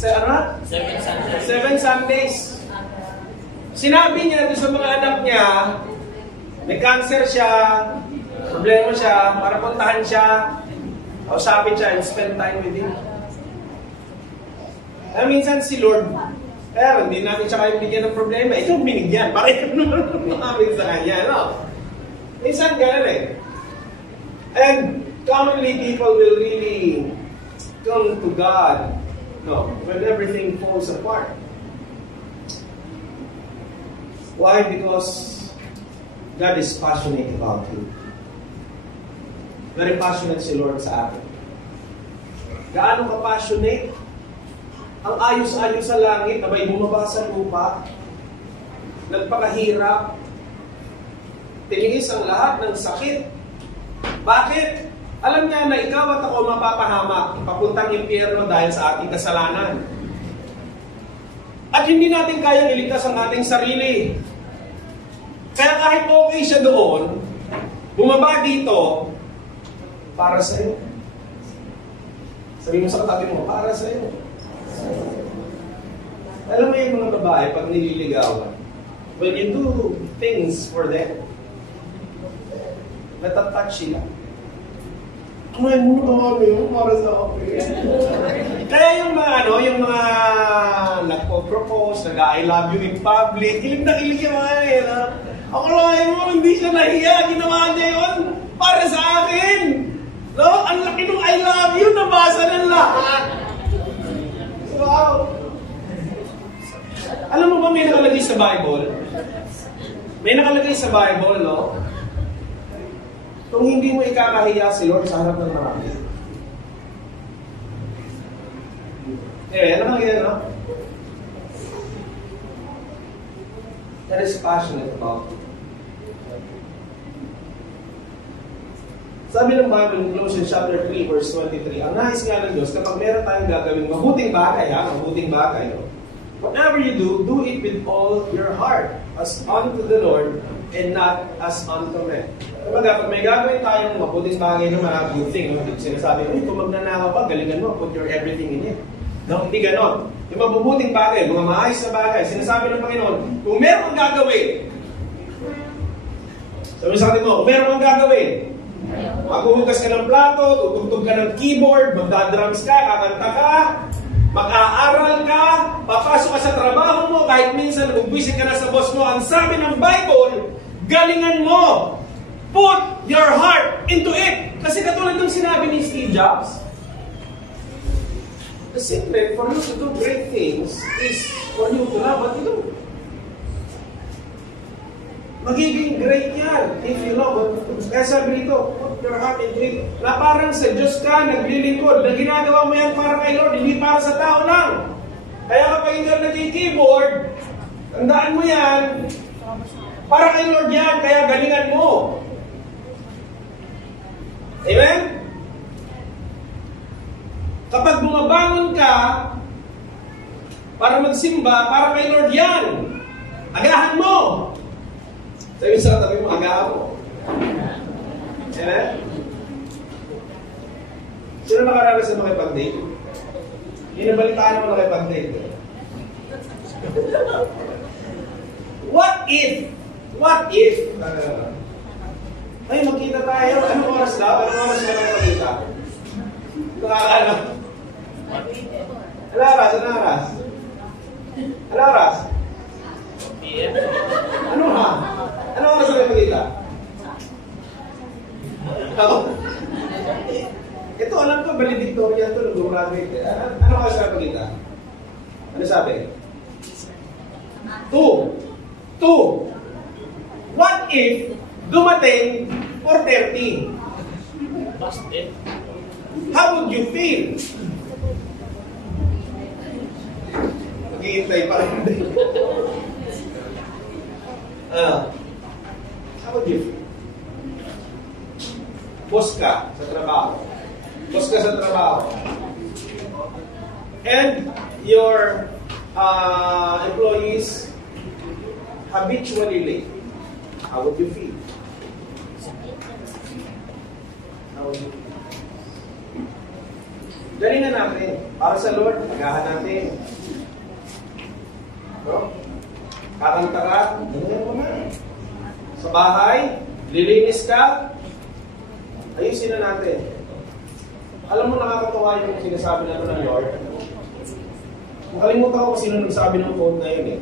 Sundays. Sinabi niya doon sa mga anak niya, may cancer siya, problema siya, para puntahan siya, kausapin siya and spend time with him. Minsan si Lord, pero hindi natin siya kayong bigyan ng problema. Ito binigyan. Parang naman namin sa kanya. No? Minsan gano'n eh. And commonly people will really come to God when everything falls apart. Why? Because God is passionate about you. Very passionate si Lord sa atin. Gaano ka passionate? Ang ayos-ayos sa langit, abay bumaba sa lupa, nagpakahirap, tiniis ang lahat ng sakit. Bakit? Alam niya na ikaw at ako mapapahamak, papuntang impyerno dahil sa ating kasalanan. At hindi natin kayang iligtas ang ating sarili. Kaya kahit okay siya doon, bumaba dito, para sa iyo. Sabi mo sa katabi mo, para sa iyo. Alam mo yung mga babae, pag nililigawan, when you do things for them, natatouch sila. Ay, muna yun, para sa akin. Kaya yung mga nagpo-propose, nag-I love you in public, ilig na ilig yung mga yan, ha? Ako lang mo, hindi siya nahiya, ginawa niya yun para sa akin. No? Ang laki ng I love you, nabasa ng lahat. Wow! Alam mo ba may nakalagay sa Bible? May nakalagay sa Bible, no? Kung hindi mo ikakahiya si Lord sa harap ng marami. Ano naman ganyan, no? That is passionate about it. Sabi ng Bible in Colossians chapter 3, verse 23, ang nais nga ng Diyos, kapag meron tayong gagawin mabuting bagay, no? Whatever you do, do it with all your heart, as unto the Lord, and not as unto men. Kapag may gagawin tayong mabuting bagay naman, a good thing, no? Sinasabi, kung magnanakaw pa, galingan mo, put your everything in it. No, hindi ganon. Yung mabubuting bagay, mga maayos na bagay, sinasabi ng Panginoon, kung meron kang gagawin, sabi sa atin mo, kung meron kang gagawin, maghuhugas ka ng plato, tutugtog ka ng keyboard, magdadrums ka, kakanta ka, mag-aaral ka, papasok ka sa trabaho mo, kahit minsan nag-visit ka na sa boss mo, ang sabi ng Bible, galingan mo. Put your heart into it. Kasi katulad ng sinabi ni Steve Jobs, the secret for you to do great things is for you to love what you do. Magiging great yan if you love what you do. Kaya sabi nito, put your heart into it. Na parang sa Diyos ka, naglilingkod, na ginagawa mo yan para kay Lord, hindi para sa tao lang. Kaya kapag hindi ka nag-keyboard, tandaan mo yan, para kay Lord yan, kaya galingan mo. Amen? Kapag bumabangon ka, para magsimba, para kay Lord yan. Agahan mo. Sabi sa katabi mo, agahan mo. Amen? Sino nakaranas na makipag-date? Inabalitaan mo makipag-date. What if? Ay, magkita tayo. Anong oras daw? Anong oras na makipagkita? Nakakalam. Alaras? Ano ha? Anong oras na makipagkita? Ako? Ito, alam ko, valedictorian ito, nung graduate. Ano oras na makipagkita? Ano sabi? 2. What if dumating 4:30? Busted. How would you feel? Mag-iintay pa rin. How would you feel? Boss ka sa trabaho. And your employees habitually late. How would you feel? Galingan natin. Para sa Lord, agahan natin. No? Kakanta ka, galingan mo na. Sa bahay, lilinis ka, ayusin na natin. Alam mo, nakakatawa yung sinasabi na ng Lord. Makalimutan ko kung sino nagsabi ng quote na yun eh.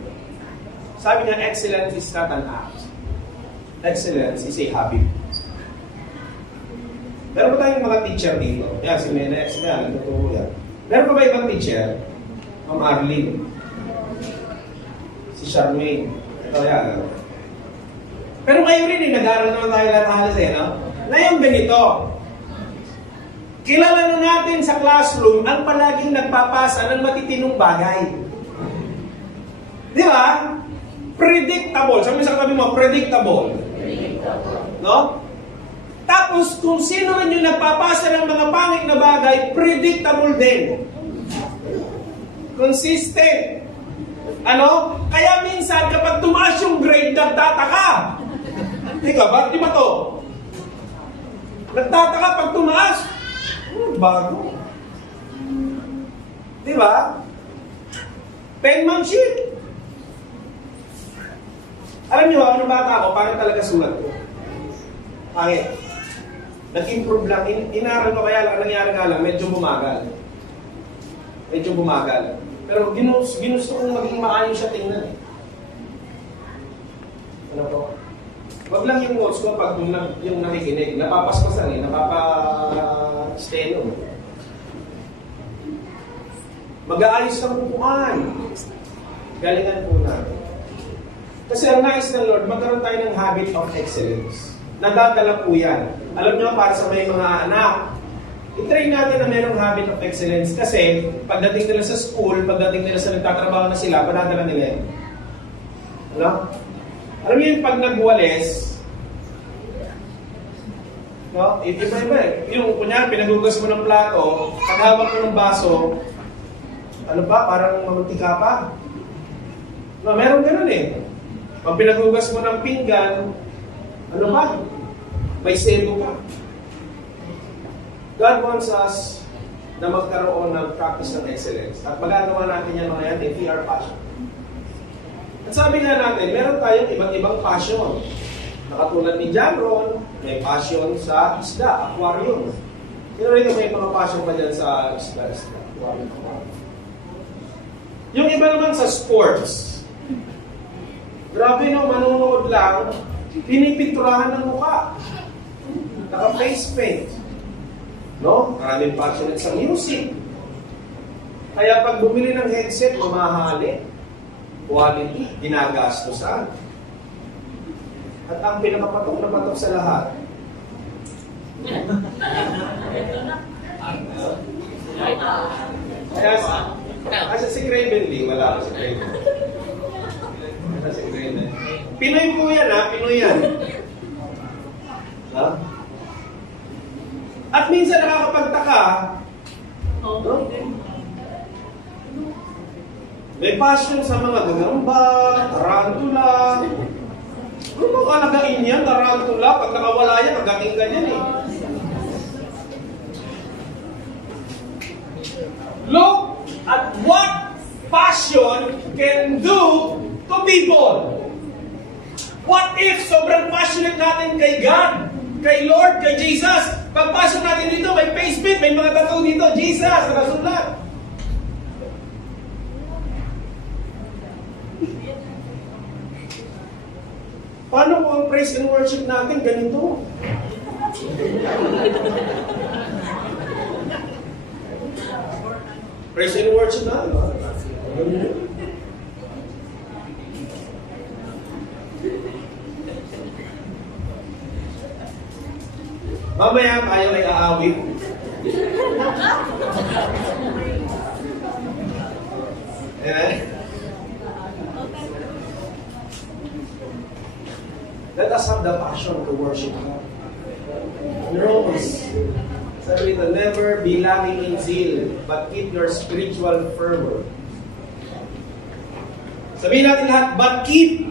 Sabi niya, excellence is not an act. Excellence is a habit. Meron ba tayong mga teacher dito? Yan, si Mena X na, nagtuturo yan. Meron ba ibang teacher? Ma'am Arlene. Si Charmaine. Ito yan. Pero kayo rin nag-aaral naman tayo lahat halos no? Ngayon ganito. Kilala na natin sa classroom ang palaging nagpapasa ng matitinong bagay. Di ba? Predictable. Sabi sa katabi mo, predictable. No? Tapos, kung sino rin yung nagpapasa ng mga pangit na bagay, predictable din. Consistent. Ano? Kaya minsan, kapag tumaas yung grade, nagtataka. Ikaw, bakit di ba to? Nagtataka pag tumaas. Bago. Di ba? Penmanship. Alam niyo ba, ano bata ako, pangit talaga sulat ko. Pangit. Nag-improve lang. Inaral ko kaya lang, nangyari nga lang, medyo bumagal. Pero ginusto kong maging maayos siya tingnan eh. Ano po? Wag lang yung notes ko pag yung nakikinig. Napapaspasan eh, napapa-steno. Mag-aayos ng upuan. Galingan po natin. Kasi ang nais ng Lord, magkaroon tayo ng habit of excellence. Nadadala po yan. Alam nyo, para sa may mga anak, i-train natin na mayroong habit of excellence kasi pagdating nila sa school, pagdating nila sa nagtatrabaho na sila, madadala nila yan. Ano? Alam nyo yung pag nagwalis, no? Iba-iba eh. Yung kunyari, pinagugas mo ng plato, paghawak mo ng baso, ano ba, parang mamantika pa. No, meron ganun eh. Pag pinagugas mo ng pinggan, ano ba? May sebo ka. God wants us na magkaroon ng practice ng excellence. At magagawa natin yan mga yan if we are passionate. At sabi nga natin, meron tayong ibang passion. Nakatulad ni John Ron, may passion sa isda, aquarium. Sino rin may mga passion pa dyan sa isda, aquarium. Yung iba naman sa sports. Grabe no, manunood lang, pinipinturahan ng mukha. Naka-face paint. No? Maraming passionate sa music. Kaya pag bumili ng headset, mamahali. Quality, ginagastosan. At ang pinakapatok na patok sa lahat, Kasi si Craven Lee, wala si Craven. Wala si Craven. Pinoy po yan, ha? Pinoy yan. Ha? At minsan nakakapagtaka, no? May passion sa mga gagamba, tarantula. Ano mga alagain yan, tarantula? Pag nakawala yan, magating ka yan eh. Look at what passion can do to people. What if sobrang passionate natin kay God, kay Lord, kay Jesus? Pagpasok natin dito, may face paint, may mga tattoo dito, Jesus, nakasulat. Paano kung ang praise and worship natin ganito? Praise and worship natin. Mamaya tayo ay aawit. Let us have the passion to worship God. In Romans, sabi nito, never be lacking in zeal, but keep your spiritual fervor. Sabihin natin lahat, but keep.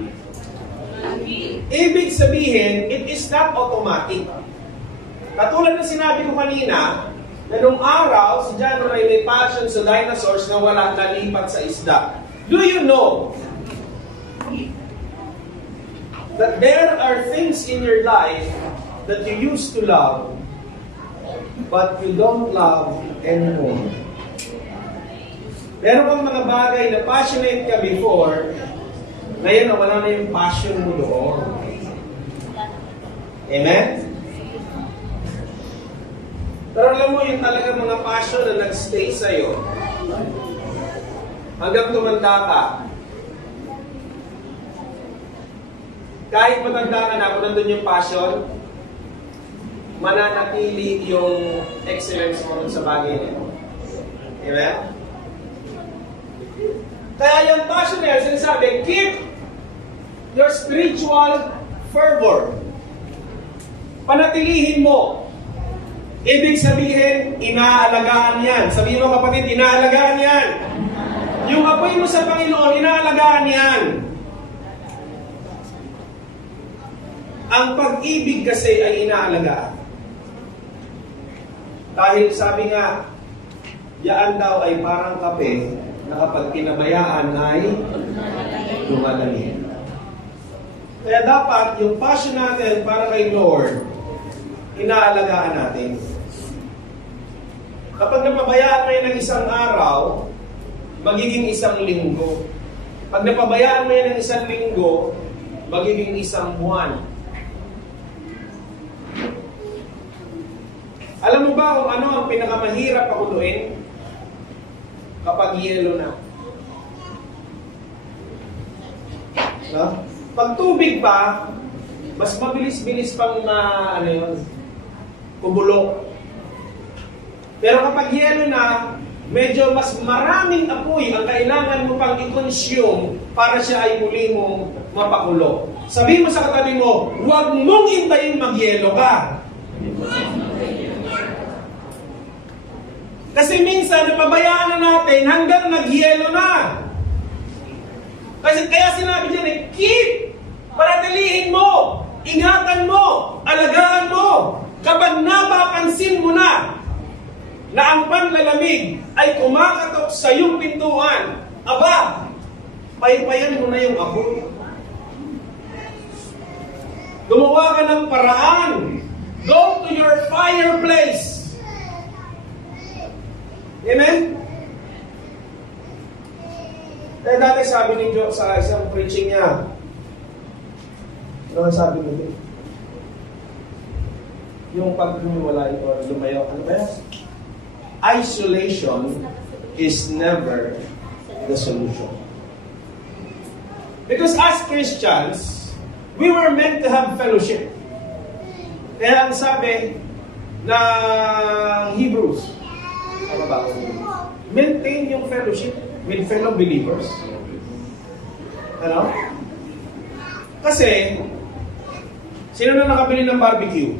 Ibig sabihin, it is not automatic. Katulad ng sinabi ko kanina, na nung araw, si John Ray may passion sa dinosaurs na wala nalipat sa isda. Do you know that there are things in your life that you used to love, but you don't love anymore? Meron kang mga bagay na passionate ka before, ngayon na wala na yung passion mo doon. Amen? Pero alam mo, yung talaga mga passion na nag-stay sa'yo, hanggang tumanda ka, kahit matanda ka na, kung nandun yung passion, mananatili yung excellence mo sa bagay nito. Amen? Kaya yung passion na yun, sinasabi, keep your spiritual fervor. Panatilihin mo. Ibig sabihin, inaalagaan yan. Sabihin mo kapatid, inaalagaan yan. Yung apoy mo sa Panginoon, inaalagaan yan. Ang pag-ibig kasi ay inaalagaan. Dahil sabi nga, yaan daw ay parang kape na kapag pinabayaan ay lumalali. Kaya dapat yung passion natin para kay Lord, inaalagaan natin. Kapag napabayaan mo yan ng isang araw, magiging isang linggo. Pag napabayaan mo yan ng isang linggo, magiging isang buwan. Alam mo ba kung ano ang pinakamahirap pakuluin? Kapag yelo na. No? Pag tubig pa, mas mabilis-bilis pang kubulok. Pero kapag yelo na, medyo mas maraming apoy ang kailangan mo pang i-consume para siya ay muli mong mapakulo. Sabihin mo sa katabi mo, huwag mong hintayin mag-yelo ka. Kasi minsan, napabayaan na natin hanggang nag-yelo na. Kasi kaya sinabi dyan, keep, panatilihin mo, ingatan mo, alagaan mo. Kapag napapansin mo na ang panlalamig ay kumakatok sa iyong pintuan, aba, paypayan mo na yung apoy. Gumawa ka ng paraan. Go to your fireplace. Amen? Kaya dati sabi ni Joe sa isang preaching niya, ano sabi niya? Yung pag-humiwalay o lumayo, ano ba yan? Isolation is never the solution. Because as Christians, we were meant to have fellowship. Kaya ang sabi, ng Hebrews. Ano ba? Maintain yung fellowship with fellow believers. Ano? Kasi, sino na nakabili ng barbecue?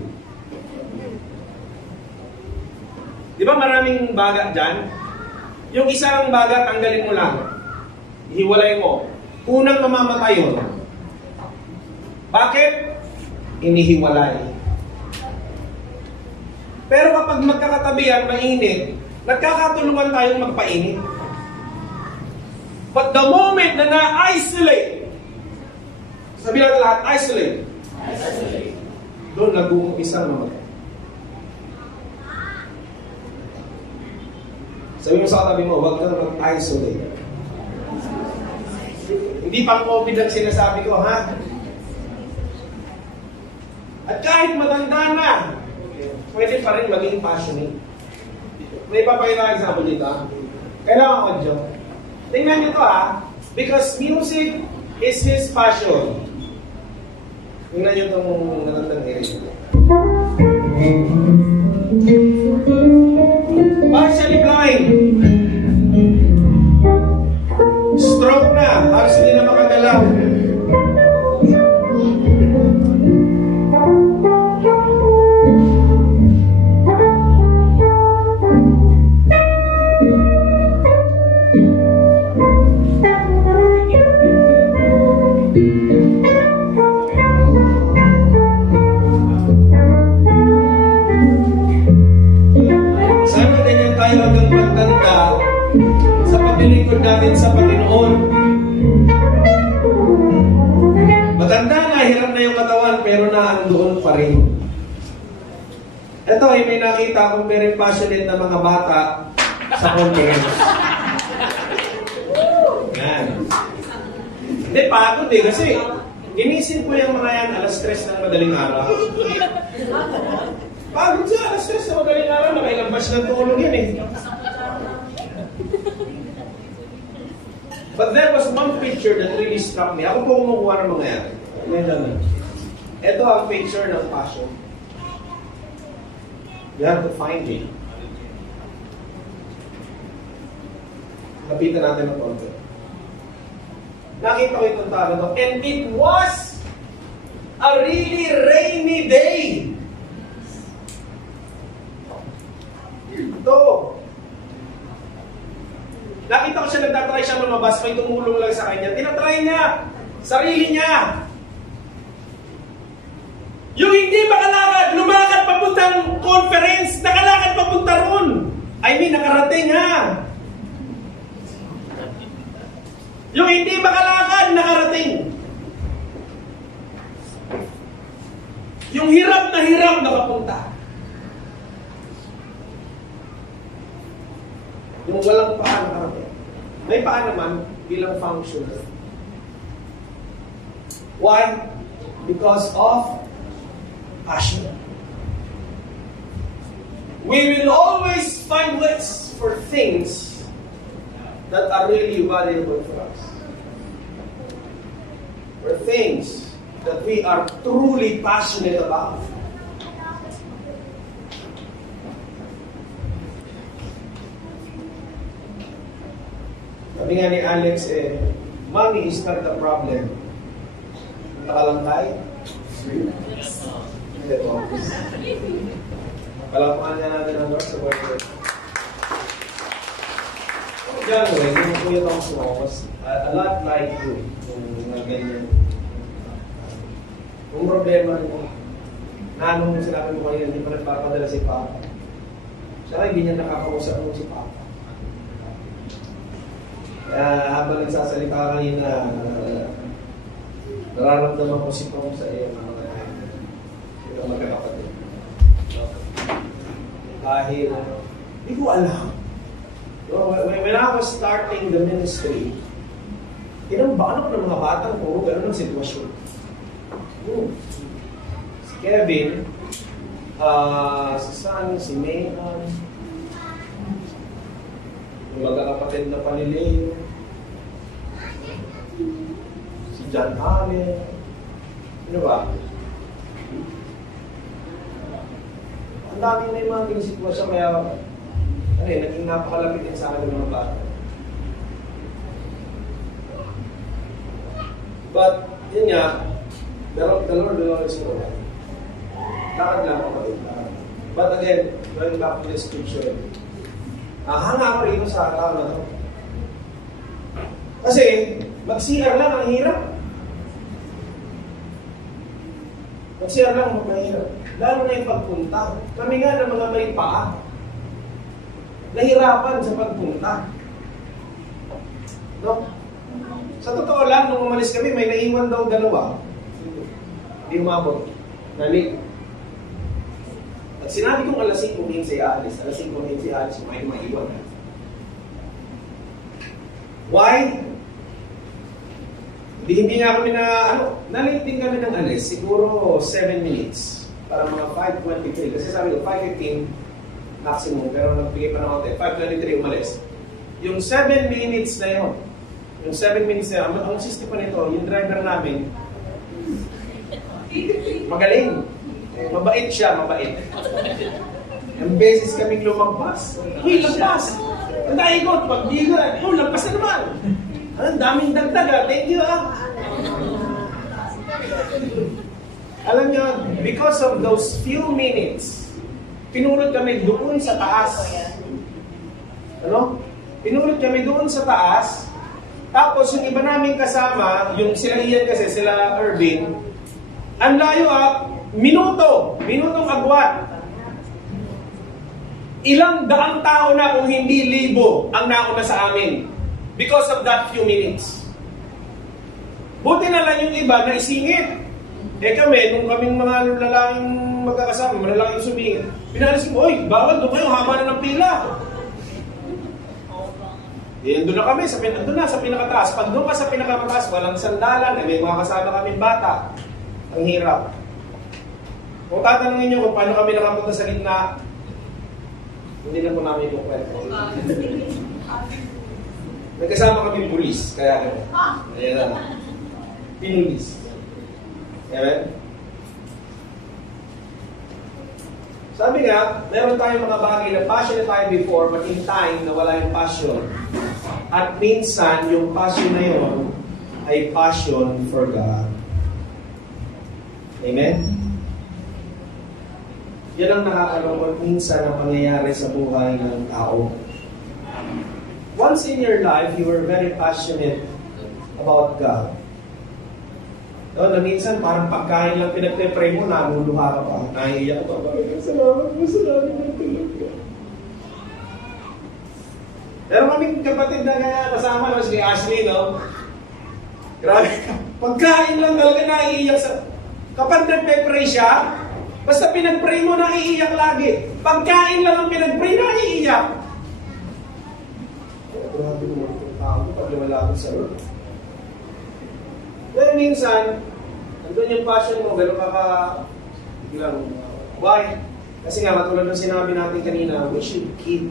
Di ba maraming baga dyan? Yung isang baga, tanggalin mo lang. Hiwalay mo. Unang mamamatay yun. Bakit? Inihiwalay. Pero kapag magkakatabihan, mainit, nagkakatulungan tayong magpainit. But the moment na na-isolate, sabi natin lahat, isolate. Doon nag-uumpisa naman. Sabi mo sa katabi mo, huwag kang mag-isolate. Hindi pang COVID ang sinasabi ko, ha? At kahit matanda na, pwede pa rin maging passionate. May papakita example dito, ha? Kailangan ko dyan. Tingnan nyo to, ha? Because music is his passion. Tingnan nyo itong nanandang area. Partially blind. Stroke na. Halos hindi na makagalaw. Natin sa Panginoon. Matanda na, hirap na yung katawan, pero naandoon pa rin. Ito ay may nakita akong very passionate na mga bata sa conference. Yan. Hindi, pagod eh, kasi ginising ko yung mga yan alas 3 ng madaling araw. Pagod siya, alas 3 ng madaling araw, nakailang batch ng tulog yan eh. But there was one picture that really struck me. Ako po kumukuha ng mga yan. Ito ang picture ng passion. You have to find it. Lapitan natin ng konti. Nakita ko itong talo to. And it was a really rainy day. Ito. Nakita ko siya, nagtatry siya lumabas, may tumulong lang sa kanya. Tinatry niya, sarili niya. Yung hindi makalakad, lumakad papuntang conference, nakalakad papunta ron. I mean, nakarating ha. Yung hindi makalakad, nakarating. Yung hirap na nakapunta. Yung walang paa nakarating. May paa naman bilang functional. Why? Because of passion. We will always find ways for things that are really valuable for us. For things that we are truly passionate about. Sabi nga ni Alex, money is not the problem. Nakalang Hindi po. Palapakan niya natin ang Lord sa boyfriend. Diyan mo yung Kuya Tom's was a lot like you. Yung ganyan. Kung problema mo, nung sinabi mo kanina, hindi pa nagpapadala si Papa. Siya hindi niya nakakausap mo si Papa. Habang nagsasalita kanina, nararamdaman ko si Tom sa iyo ng magkakapatid. Dahil, hindi ko alam. When I was starting the ministry, tinambaan ako ng mga batang puro gano'n ang sitwasyon. Si Kevin, si San, si Mayhan, yung magkakapatid na Panileo, si John Allen, ano ba? ang dami na yung mga ganyung sitwasyon, kaya, naging napakalapit din sa akin ng mga bata. But, yun nga, the Lord will always provide. Lakad lang ako. But again, going back to the scripture, hanga ako rito sa tao na to. Kasi, mag-CR lang ang hirap. Mag-CR lang ang mahirap. Lalo na yung pagpunta. Kami nga ng mga may paa, nahirapan sa pagpunta. No? Sa totoo lang, nung umalis kami, may naiwan daw dalawa. Hindi umabot. Nalik. At sinabi kong alas 5:15 alis. Alas 5:15 alis, may maiwan. Why? Hindi nga kami na, nalate din kami ng alis. Siguro 7 minutes. Para mga 5:23. Kasi sabi ko, 5:15 maximum. Pero nagbigay pa ng konti. 5:23 umalis. Yung 7 minutes na yun, ang system pa nito, yung driver namin, magaling. Mabait siya, mabait. Ang beses kaming lumagpas. Uy, lagpas! Ang daikot, pag-digo, lagpas na naman. Ang daming dagdag, thank you Alam niyo, because of those few minutes, pinulot kami doon sa taas. Pinulot kami doon sa taas. Tapos yung iba naming kasama, yung sila Ian kasi, sila Irvin, ang layo minutong agwat. Ilang daang tao na kung hindi libo ang nauna sa amin because of that few minutes. Buti na lang yung iba na isingit. Kami, nung kaming mga lalaking magkakasama, malalaking sumingit, pinalis mo, oy, bawal doon kayo, haba na ng pila. Doon na kami, doon na sa pinakataas. Pag doon ka sa pinakataas, walang sandalan, may mga kasama kaming bata. Ang hirap. Kung tatanungin nyo kung paano kami nakapunta sa gitna, hindi na po namin yung kwento. Nagkasama kami pulis, kaya ayan na. Pinulis. Amen? Sabi nga, meron tayong mga bagay na passionate tayo before, but in time, nawala yung passion. At minsan, yung passion na yun ay passion for God. Amen? Yan ang nakakalungkot minsan ang pangyayari sa buhay ng tao. Once in your life, you were very passionate about God. Na minsan, parang pagkain lang pinagpe-pray mo, namuluha ka pa. Nahiiyak ka pa. Salamat mo, salamat ng tulog ka. Pero kaming kapatid na kaya kasama si Ashley, no? Grabe. Pagkain lang talaga naiiyak sa... Kapag nagpe-pray siya, basta pinag-pray mo, naiiyak lagi. Pagkain lang ang pinag-pray, naiiyak. Grabe naman itong tao pag lumala ko sa Lord. Pero minsan, nandun yung passion mo, gano'n biglang, why? Kasi nga, matulad ng sinabi natin kanina, we should keep.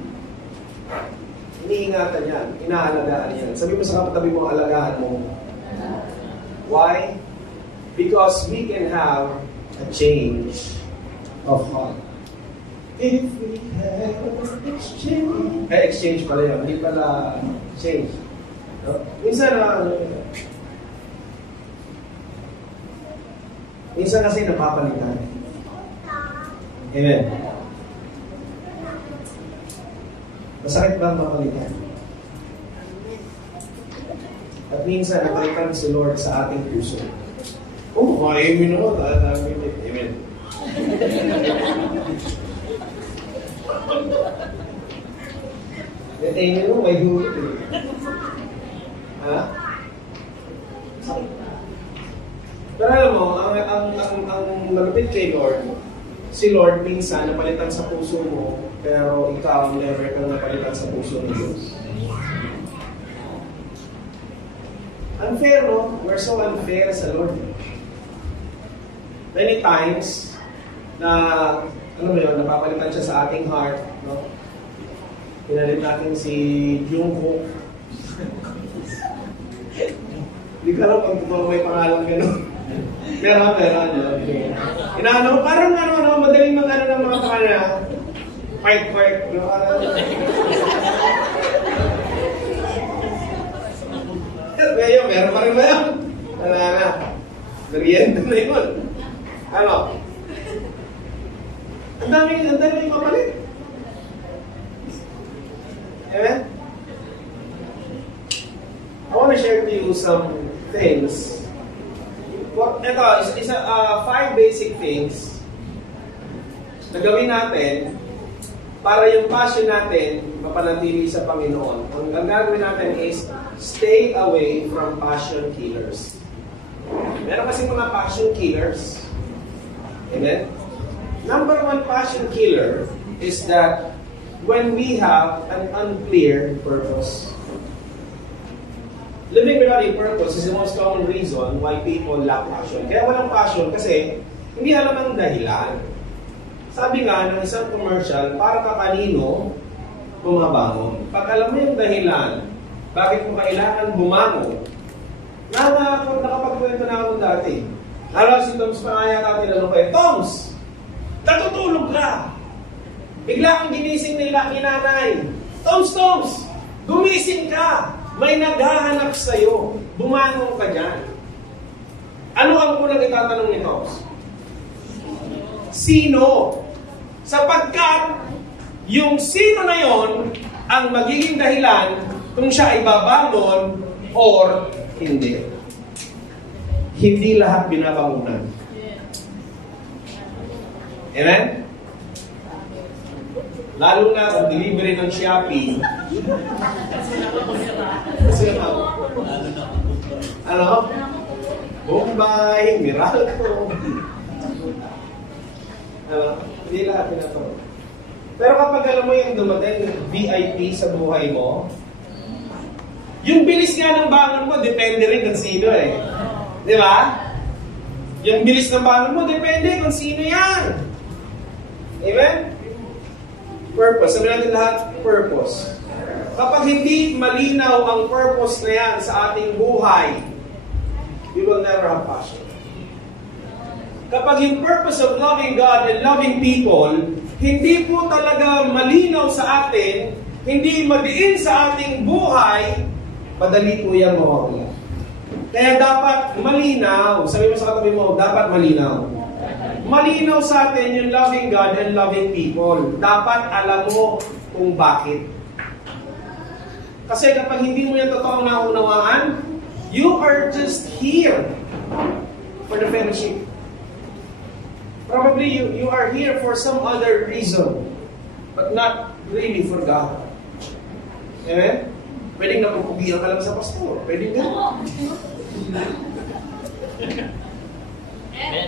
Iniingatan yan, inaalagaan yan. Sabi mo sa kapatabi mo, alagaan mo. Why? Because we can have a change of heart. If we have exchange. Exchange pala yun, hindi pala change. No? Minsan kasi napapalitan. Amen. Masakit ba ang mapalitan? At minsan napalitan si Lord sa ating puso. Amen ako. Amen. Amen mo, may hulot eh. Ha? Pero alam mo, ang malapit kay Lord, si Lord minsan napalitan sa puso mo, pero ikaw never kang napalitan sa puso ng Diyos. Unfair, no? We're so unfair sa Lord. Many times, napapalitan siya sa ating heart, no? Pinalit natin si Jungkook. Hindi ka lang pag totoo may pangalan gano'n. Meron. Inaano, parang madaling mag-ano ng mga kanya. Fight. Meron pa rin ba yun? Wala na. Merienda na yun. Ano? Ang dami mapalit. Amen? I want to share to you some things. Ito, 5 basic things na gawin natin para yung passion natin mapanatili sa Panginoon. Ang gagawin natin is stay away from passion killers. Meron kasi mga passion killers. Amen? Number 1 passion killer is that when we have an unclear purpose. Living without a purpose is the most common reason why people lack passion. Kaya walang passion kasi hindi alam ang dahilan. Sabi nga ng isang commercial, para ka kanino bumabangon. Pag alam mo yung dahilan, bakit mo kailangan bumangon, nakapagkwento na ako dati. Alam si Toms Pangaya natin ano kayo, Toms! Natutulog ka! Bigla kang ginising nila inanay. Toms! Gumising ka! May naghahanap sa'yo. Bumangon ka dyan. Ano ang unang itatanong ni Toms? Sino? Sapagkat yung sino na yon ang magiging dahilan kung siya ay babangon or hindi. Hindi lahat binabangunan. Amen? Lalo na ang delivery ng Shopee. Ano? Bombay, Meralco. Hindi lahat pinatawag. Pero kapag alam mo yung dumating VIP sa buhay mo, yung bilis nga ng bangon mo, depende rin kung sino eh. Di ba? Yung bilis ng bangon mo, depende kung sino yan. Amen? Purpose. Sabi natin lahat, purpose. Kapag hindi malinaw ang purpose na yan sa ating buhay, we will never have passion. Kapag yung purpose of loving God and loving people, hindi po talaga malinaw sa atin, hindi madiin sa ating buhay, madali po yan mawawala. Kaya dapat malinaw. Sabi mo sa katabi mo, dapat malinaw. Malinaw sa atin yung loving God and loving people. Dapat alam mo kung bakit. Kasi kapag hindi mo yan totoong naunawaan, you are just here for the fellowship. Probably you are here for some other reason, but not really for God. Amen? Pwedeng napupugihan ka lang sa pastor. Pwedeng nga.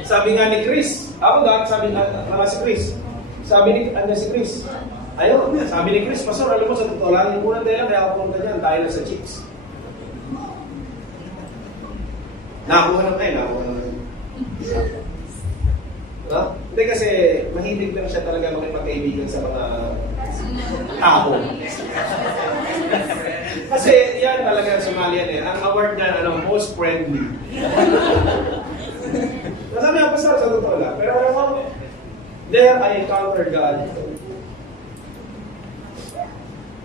Sabi nga ni Chris, sabi nga si Chris, sabi si Chris, sabi ni Chris, pastor, alam mo, sa totoo lang, yung unang dahilan, kaya ako punta dyan, tayo lang sa chicks. Nakakuha na tayo. Hindi kasi, mahilig lang siya talaga makipagkaibigan sa mga tao. Kasi, yan talaga Somalian eh. Ang award niya, most friendly. Sabi ako, pastor, sa totoo lang. Pero alam mo, there I encountered God.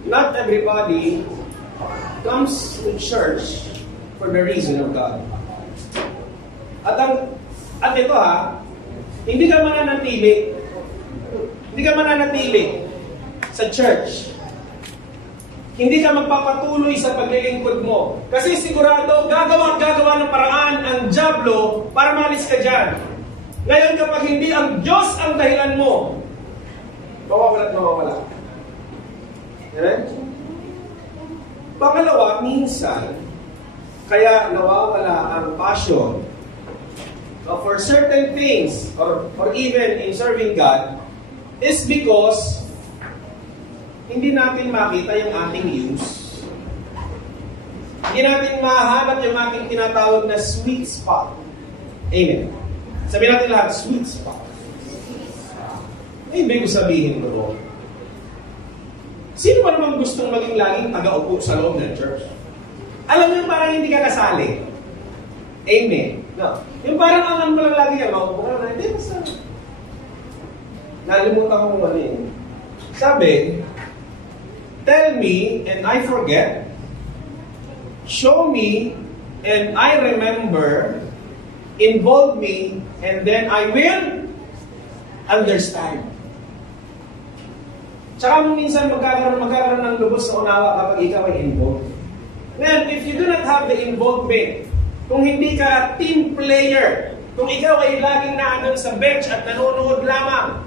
Not everybody comes to church for the reason of God. At ito hindi ka mananatili sa church. Hindi ka magpapatuloy sa paglilingkod mo. Kasi sigurado, gagawa ng paraan ang dyablo para malis ka dyan. Ngayon kapag hindi ang Diyos ang dahilan mo, mawawala. Amen? Pangalawa, minsan, kaya nawawala ang passion for certain things, or even in serving God, is because hindi natin makita yung ating use. Hindi natin mahanap yung ating tinatawag na sweet spot. Amen. Sabihin natin lahat, sweet spot. Ay, ibig sabihin mo. Sino ba naman gustong maging laging taga-upo sa loob ng church? Alam niyo, parang hindi ka kasali. Amen. No. Yung parang angan mo lang lagi yan, makupo ka na, hindi, basta. Nalimutan ko ano yun. Sabi, tell me and I forget. Show me and I remember. Involve me and then I will understand. Tsaka mo minsan magkakaroon ng lubos na unawa kapag ikaw ay involved. Ngayon, if you do not have the involvement, kung hindi ka team player, kung ikaw ay laging naandun sa bench at nanonood lamang,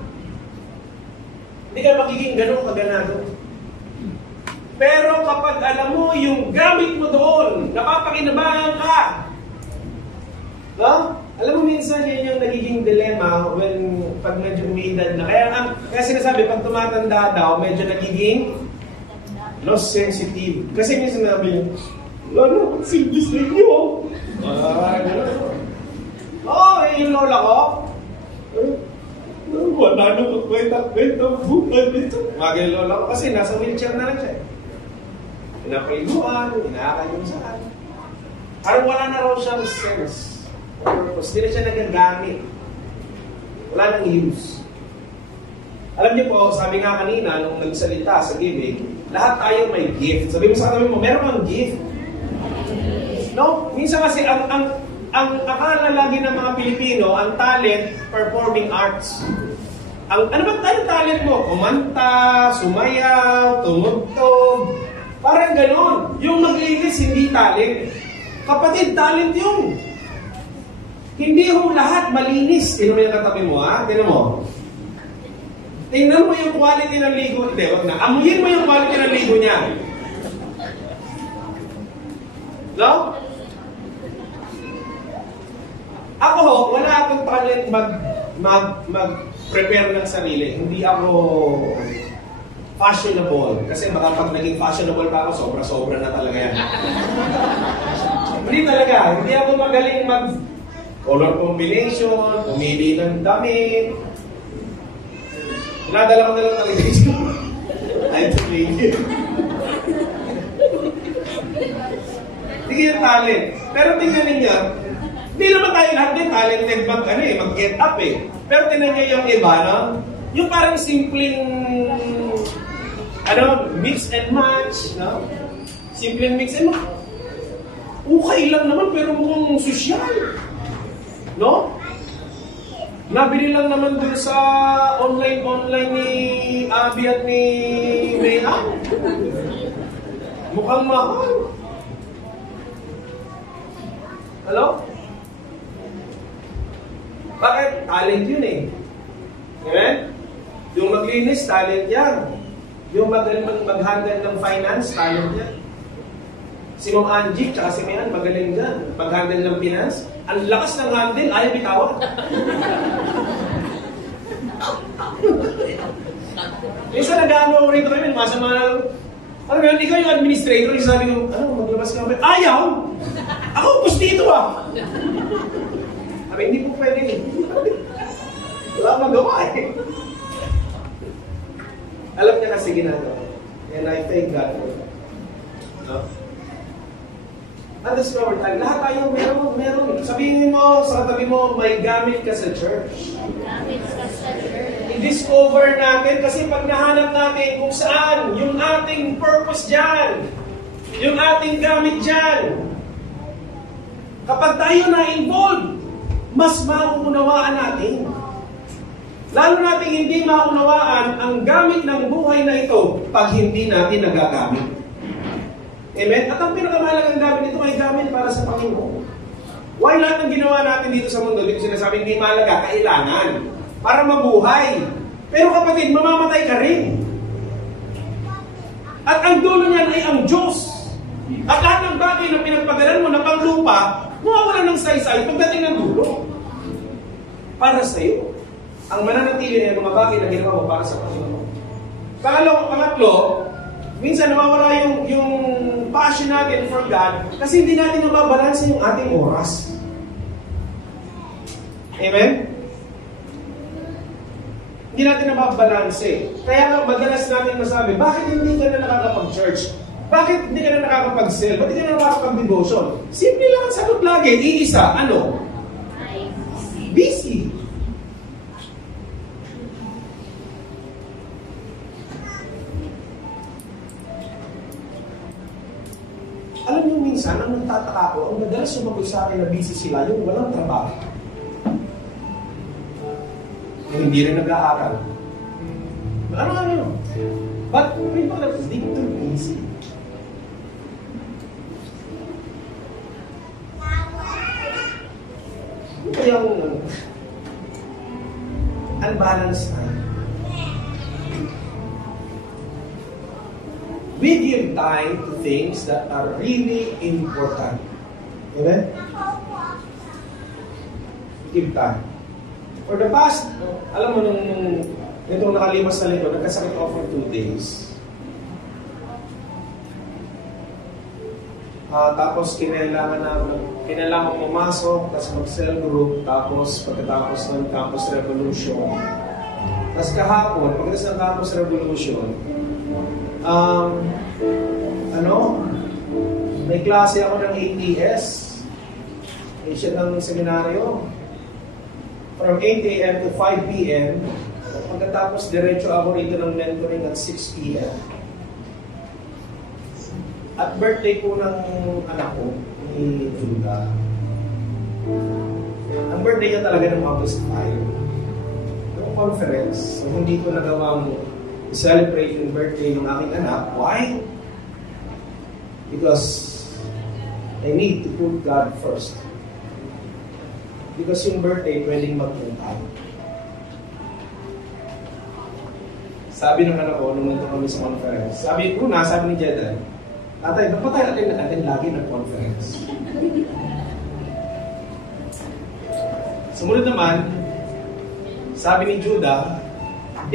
hindi ka magiging ganun kaganado. Pero kapag alam mo yung gamit mo doon, napapakinabangan ka. No? Alam mo minsan yun yung nagiging dilemma when pag medyo umiidad na. Kaya sinasabi, pag tumatanda daw, medyo nagiging loss sensitive. Kasi minsan nabi yun, ano, silbis na inyo. Yung lola ko, wala na magkwenta-kwenta buhay nito. Mga lola ko kasi nasa wheelchair na lang siya. Pinapailuan, inaakan yung saan. Parang wala na raw siyang sense. Purpose. Hindi na siya nagagamit. Wala nang use. Alam niyo po, sabi nga kanina, nung nagsalita sa giving, lahat tayo may gift. Sabi mo sa katabi mo, meron kang gift. No? Minsan kasi, ang akala lagi ng mga Pilipino, ang talent, performing arts. Ano ba talent mo? Kumanta, sumayaw, tumugtog. Parang ganon. Yung maglinis, hindi talent. Kapatid, talent yun. Hindi ho lahat malinis. Tingnan mo yung katabi mo, ha? Tingnan mo. Tingnan mo yung quality ng ligo. Hindi, wag na. Amuyin mo yung quality ng ligo niya. No? Ako ho, wala akong talent mag-prepare ng sarili. Hindi ako fashionable. Kasi baka pag naging fashionable pa ako, sobra-sobra na talaga yan. Hindi talaga. Hindi ako magaling color combination, pumili ng damit. Nadala ko na lang talaga ito. Ay, tumigil. Hindi yung talent. Pero tingnan ninyo, hindi naman tayo lahat din talented mag-get up eh. Pero tingnan niyo yung iba, no? Yung parang simpleng, mix and match, no? Simpleng mix and match. Okay lang naman, pero mukhang sosyal. No? Nabili lang naman dun sa online ni Abby at ni Mayhan. Mukhang mahal. Hello? Bakit? Talent yun eh. Amen? Yung maglinis, talent yan. Yung mag-handle ng finance, talent yan. Si Ma'am Angie, tsaka si Mayan, magaling dyan. Mag-handle ng finance. Ang lakas ng handle, ayaw bitawan. Minsan nag-ano rito kami, masama. Ano ba yun, ikaw yung administrator, yung sabi ko, maglabas ka ba? Ayaw! Ako, pustito ah! Sabi, hindi po pwede eh. Wala magawa eh. Alam niya kasi ginagawa. And I thank God for that. No? Na-discover tayo. Lahat tayo meron. Sabihin mo sa katabi mo, may gamit ka sa church. I-discover natin kasi pag nahanap natin kung saan yung ating purpose dyan, yung ating gamit dyan, kapag tayo na-involved, mas mauunawaan natin. Lalo natin hindi maunawaan ang gamit ng buhay na ito pag hindi natin nagagamit. Amen? At ang pinakamahalagang gamit nito ay gamit para sa Panginoon. Why lahat ng ginawa natin dito sa mundo, dito sinasabi hindi mahalaga, kailangan. Para mabuhay. Pero kapatid, mamamatay ka rin. At ang dulo niyan ay ang Diyos. At lahat ng bagay na pinagpagalan mo na panglupa, mawawala ng saysay pagdating ng dulo. Para sa iyo. Ang mananatili na mga bagay na ginawa mo para sa Panginoon. Pangatlo, minsan nawawala yung passion natin for God kasi hindi natin nababalansa yung ating oras. Amen? Hindi natin nababalansa. Kaya madalas natin masabi, bakit hindi ka na nakakapag-church? Bakit hindi ka na nakakapag-cell? Ba't hindi ka na nakakapag-devotion? Simple lang ang sagot lagi. Iisa, ano? Busy. Alam niyo minsan, ang nagtataka ko, ang madalas sumagot sa akin na busy sila, yung walang trabaho. Yung hindi rin nag-aaral. Ano yun? But people are addicted to busy. Ito yung unbalanced time. We give time to things that are really important. Amen? Give time. For the past, alam mo, itong nakalimas na nito, nagkasakit ako for 2 days. Tapos kinailangan pumasok, tapos mag-cell group, tapos pagkatapos ng Campus Revolution. Tapos kahapon, pagkatapos ng Campus Revolution, may klase ako ng ATS, Asian ng seminaryo, from 8 a.m. to 5 p.m. Pagkatapos, diretso ako rito ng mentoring at 6 p.m. At birthday po ng anak ko, ni Judah. Ang birthday niya talaga ng August 5. Yung conference, so hindi ko nagawang celebrate yung birthday ng aking anak. Why? Because I need to put God first. Because yung birthday, pwedeng magpuntay. Sabi ng anak ko, nung nandun kami sa conference, sabi ni Jeddah, Tatay, dapat tayo natin lagi ng conference. Sumunod naman, sabi ni Judah,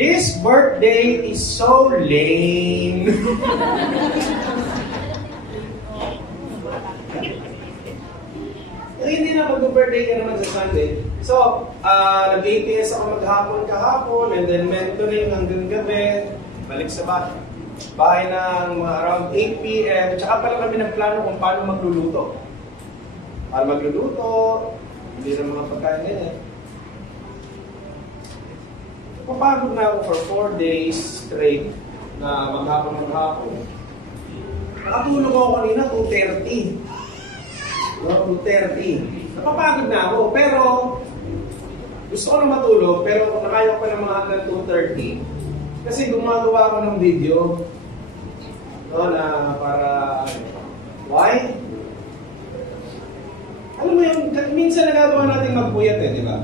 this birthday is so lame. Hindi na mag-birthday ka naman sa Sunday. So, nag-ATS ako maghapon kahapon, and then mentoring hanggang gabi, balik sa bahay ng mga around 8 p.m. Tsaka pala kami nagplano kung paano magluluto. Para magluluto, hindi na mga pagkain ganyan. Papagod na ako for 4 days straight na maghapon. Nakatulog ako kanina 2:30. 2:30. Napapagod na ako, pero gusto ko na matulog, pero nakaya ko pa ng mga hanggang 2:30. Kasi gumagawa ako ng video na para why? Alam mo yung minsan nagagawa natin magpuyat di ba?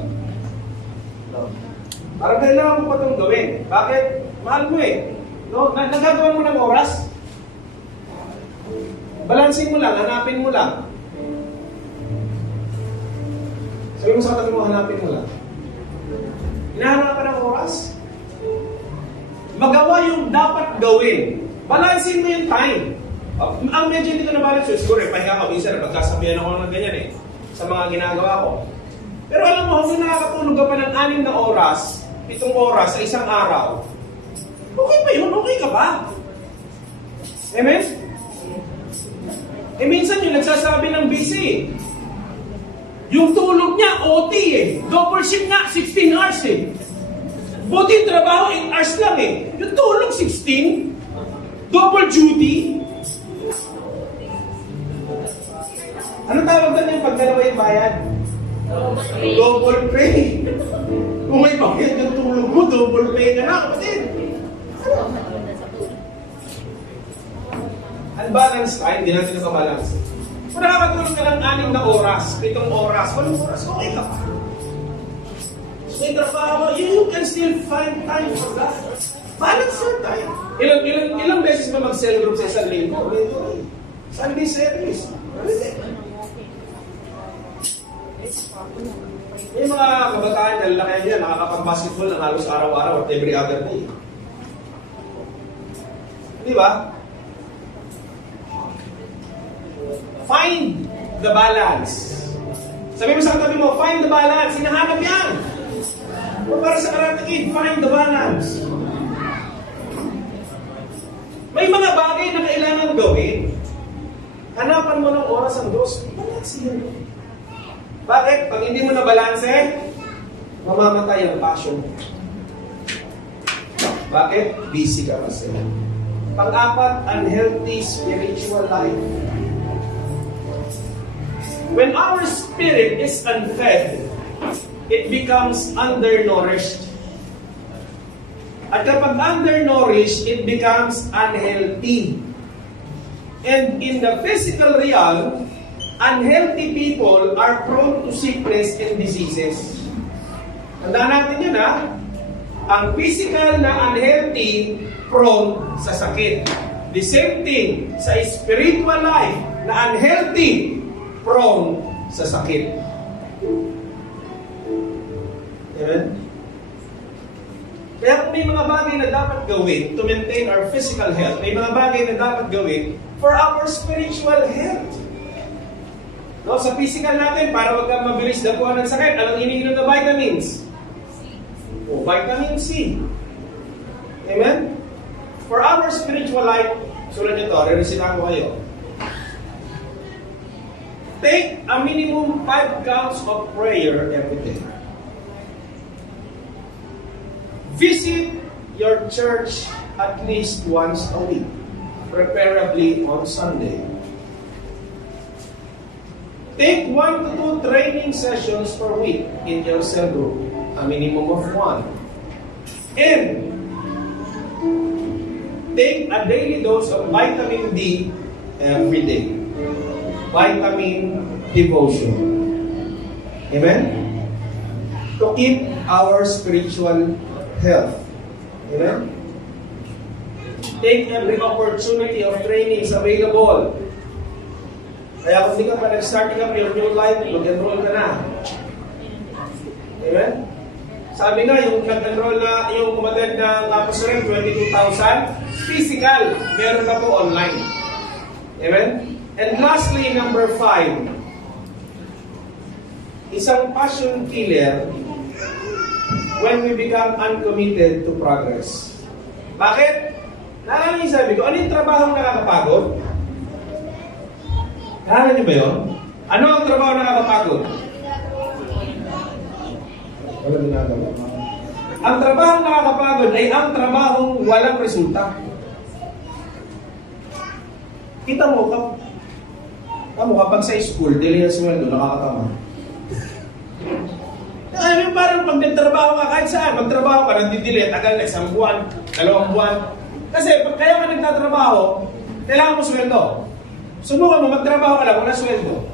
Parang kailangan mo pa itong gawin. Bakit? Mahal mo nagagawa mo ng oras. Balansin mo lang, hanapin mo lang. Sabi mo sa katabi mo, hanapin mo lang. Hinahanap ka ng oras? Magawa yung dapat gawin. Balansin mo yung time. Ang medyo hindi ko na-balance yun, siguro pahinga ko, minsan pagkasabihan ako ng ganyan sa mga ginagawa ko. Pero alam mo, kung nakakatulog ka pa ng 6 na oras, 7 oras sa isang araw, okay pa yun, okay ka ba? Amen? Minsan yung nagsasabi ng busy. Yung tulog niya, OT Double shift nga, 16 hours Buti yung trabaho, 8 hours lang Yung tulog, 16. Double duty. Ano tawag doon yung pag dalawa yung bayad? Double pay. Kung may bayad yung tulog mo, double pay ka na. Kapatid. Unbalanced time, hindi natin nakabalance. Kung nakakatulog ka ng 6 na oras, 7 oras, 8 oras, okay ka pa. May trabaho, you can still find time for that. Balance your time. Ilang beses ba mag-cell group sa isang linggo? Sunday service. May mga kabataan na lalaki niya, nakakapag-basketball ng halos araw-araw at every other day. Di ba? Find the balance. Sabi mo sa katabi mo, find the balance. Hinahanap yan. Para sa Karate Kid, find the balance. May May mga bagay na kailangan gawin. Hanapan mo ng oras ang Diyos. Balanse yan. Bakit? Pag hindi mo na balanse, mamamatay ang passion mo. Bakit? Busy ka kasi. Pang-apat, unhealthy spiritual life. When our spirit is unfed, it becomes undernourished. At kapag undernourished, it becomes unhealthy. And in the physical realm, unhealthy people are prone to sickness and diseases. Tandaan natin yun, ha? Ang physical na unhealthy, prone sa sakit. The same thing sa spiritual life na unhealthy, prone sa sakit. Amen? Kaya kung may mga bagay na dapat gawin to maintain our physical health, may mga bagay na dapat gawin for our spiritual health. No, sa physical natin, para wag kang mabilis dapuan ng sakit, anong iniinom na vitamins? O, vitamin C. Amen? For our spiritual life, sulat nyo ito, re-recitahan ko kayo. Take a minimum 5 counts of prayer every day. Visit your church at least once a week, preferably on Sunday. Take 1 to 2 training sessions per week in your cell group, a minimum of 1. And take a daily dose of vitamin D every day. Vitamin devotion. Amen? To keep our spiritual health. Amen? Take every opportunity of trainings available. Kaya kung hindi ka pa nag-start ka your new life, mag-enroll ka na. Amen? Sabi nga, yung nag-enroll na, yung umattend ng Campus Rem, 22,000, physical, meron na po online. Amen? And lastly, number 5, isang passion killer when we become uncommitted to progress. Bakit? Naalala niyo sabi ko, ano yung trabaho nakakapagod? Naalala niyo ba yun? Ano ang trabaho nakakapagod? Wala ginagawa. Ang trabaho nakakapagod ay ang trabahong walang resulta. Kita mo, kapag sa school, dili yung sweldo, nakakatama. I mean, parang pag nagtrabaho ka kahit saan, magtrabaho ka, nandidili, tagal na 1 buwan, 2 buwan. Kasi pag kaya ka nagtatrabaho, kailangan mo sweldo. Subukan mo, magtrabaho ka lang, wala sweldo.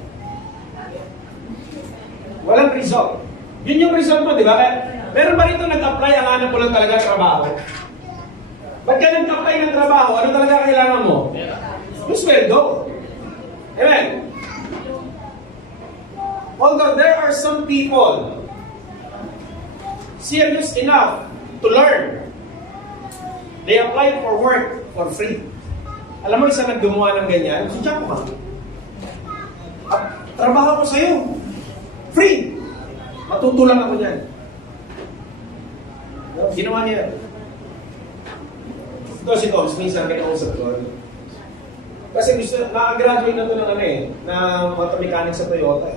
Walang result. Yun yung result mo, di ba? Pero ba rito nag-apply, ang hanap mo lang talaga trabaho? Ba't ka nag-apply ng trabaho? Ano talaga kailangan mo? Yung sweldo. Amen? Although there are some people serious enough to learn, they apply for work for free. Alam mo, isa naggumawa ng ganyan, si Jack Ma. Trabaho ko sa'yo. Free. Matutulang ako niyan. Ginawa niya. Ito si Toms, minsan kinausap ko. Kasi gusto, nakagraduate na ito ng ng motor mechanic sa Toyota.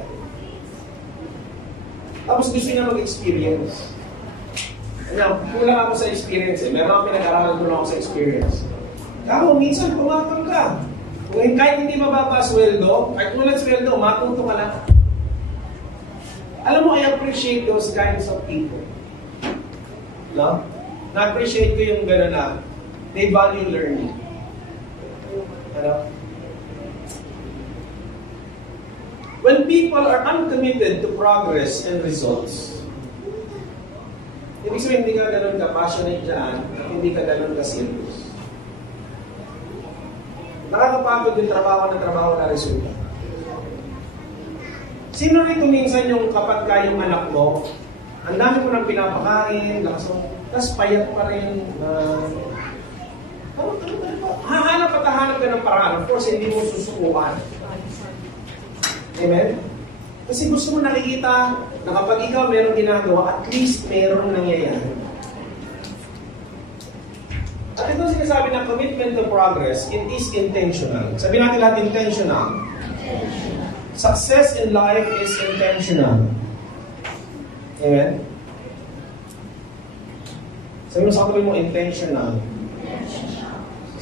Tapos gusto niya mag-experience. Kulang ako sa experience eh. Meron ako pinag-aralan ko lang ako sa experience. Ako, minsan pumatang ka. Kung kahit hindi mababa sweldo, kahit walang sweldo, matuto ka lang. Alam mo, I appreciate those kinds of people. No? Na-appreciate ko yung gano'n na they value learning. Ano? When people are uncommitted to progress and results, ibig sabihin hindi ka gano'n ka-passionate dyan at hindi ka gano'n ka-serious. Nakakapagod yung trabaho na resulta. Sino rito minsan yung kapag kayong anak mo, ang dami mo nang pinapakain, tapos payat pa rin. Hahanap at hahanap ka ng paraan. Of course, hindi mo susukuan. Amen? Kasi gusto mo nakikita na kapag ikaw merong ginagawa, at least merong nangyayari. At ito sinasabi ng commitment to progress, it is intentional. Sabi natin lahat intentional. Success in life is intentional. Amen? Sabi mo sa kapatid mo, intentional.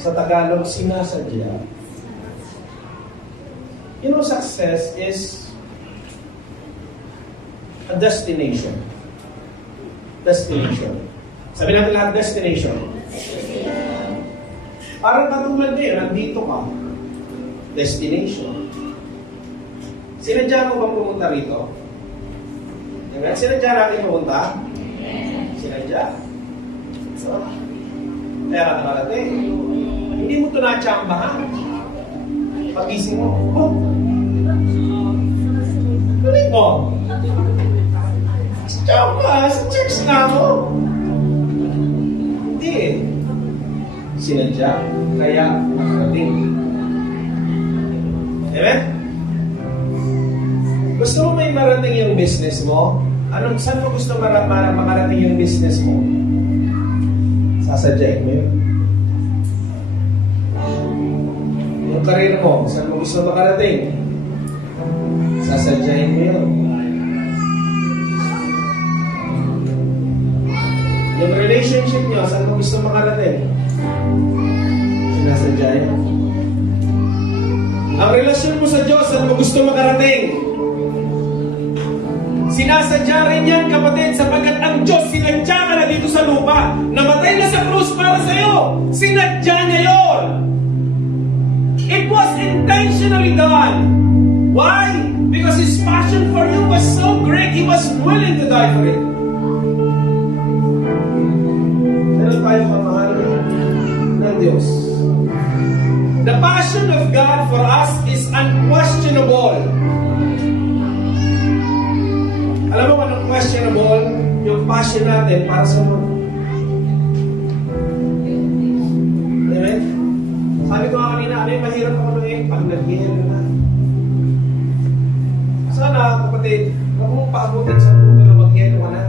Sa Tagalog, sinasadya. You know, success is a destination. Destination. Sabi natin lahat, destination. Parang katulad na yun, nandito ka. Destination. Sinadya mo bang pumunta rito? Diba? Sinadya natin pumunta? Sinadya. So, kaya ka nakarating. Hindi mo ito natsambahan. Pag-ising mo, oh, tuloy mo. Tsamba, sa church na ako. Hindi eh. Sinadya, kaya nakarating. Amen? Gusto mo may marating yung business mo? Saan mo gusto makarating yung business mo? Sasadyain mo yun. Yung career mo, saan mo gusto makarating? Sasadyain mo yun. Yung relationship nyo, saan mo gusto makarating? Sinasadyain. Ang relasyon mo sa Diyos, saan mo gusto makarating? Sinasadya rin yan, kapatid, sapagkat ang Diyos sinadya ka na dito sa lupa. Namatay na sa krus para sa'yo. Sinadya niya yun. It was intentionally done. Why? Because His passion for you was so great, He was willing to die for it. Meron tayo kamahal ng Diyos. The passion of God for us is unquestionable. Alam mo anong questionable? Yung passion natin para sa mga. Amen? Sabi ko nga kanina, ano yung mahirap ako nung pag nag-iel na. Sana, kapatid, huwag mong paabutin sa punto na mag-iel ka na.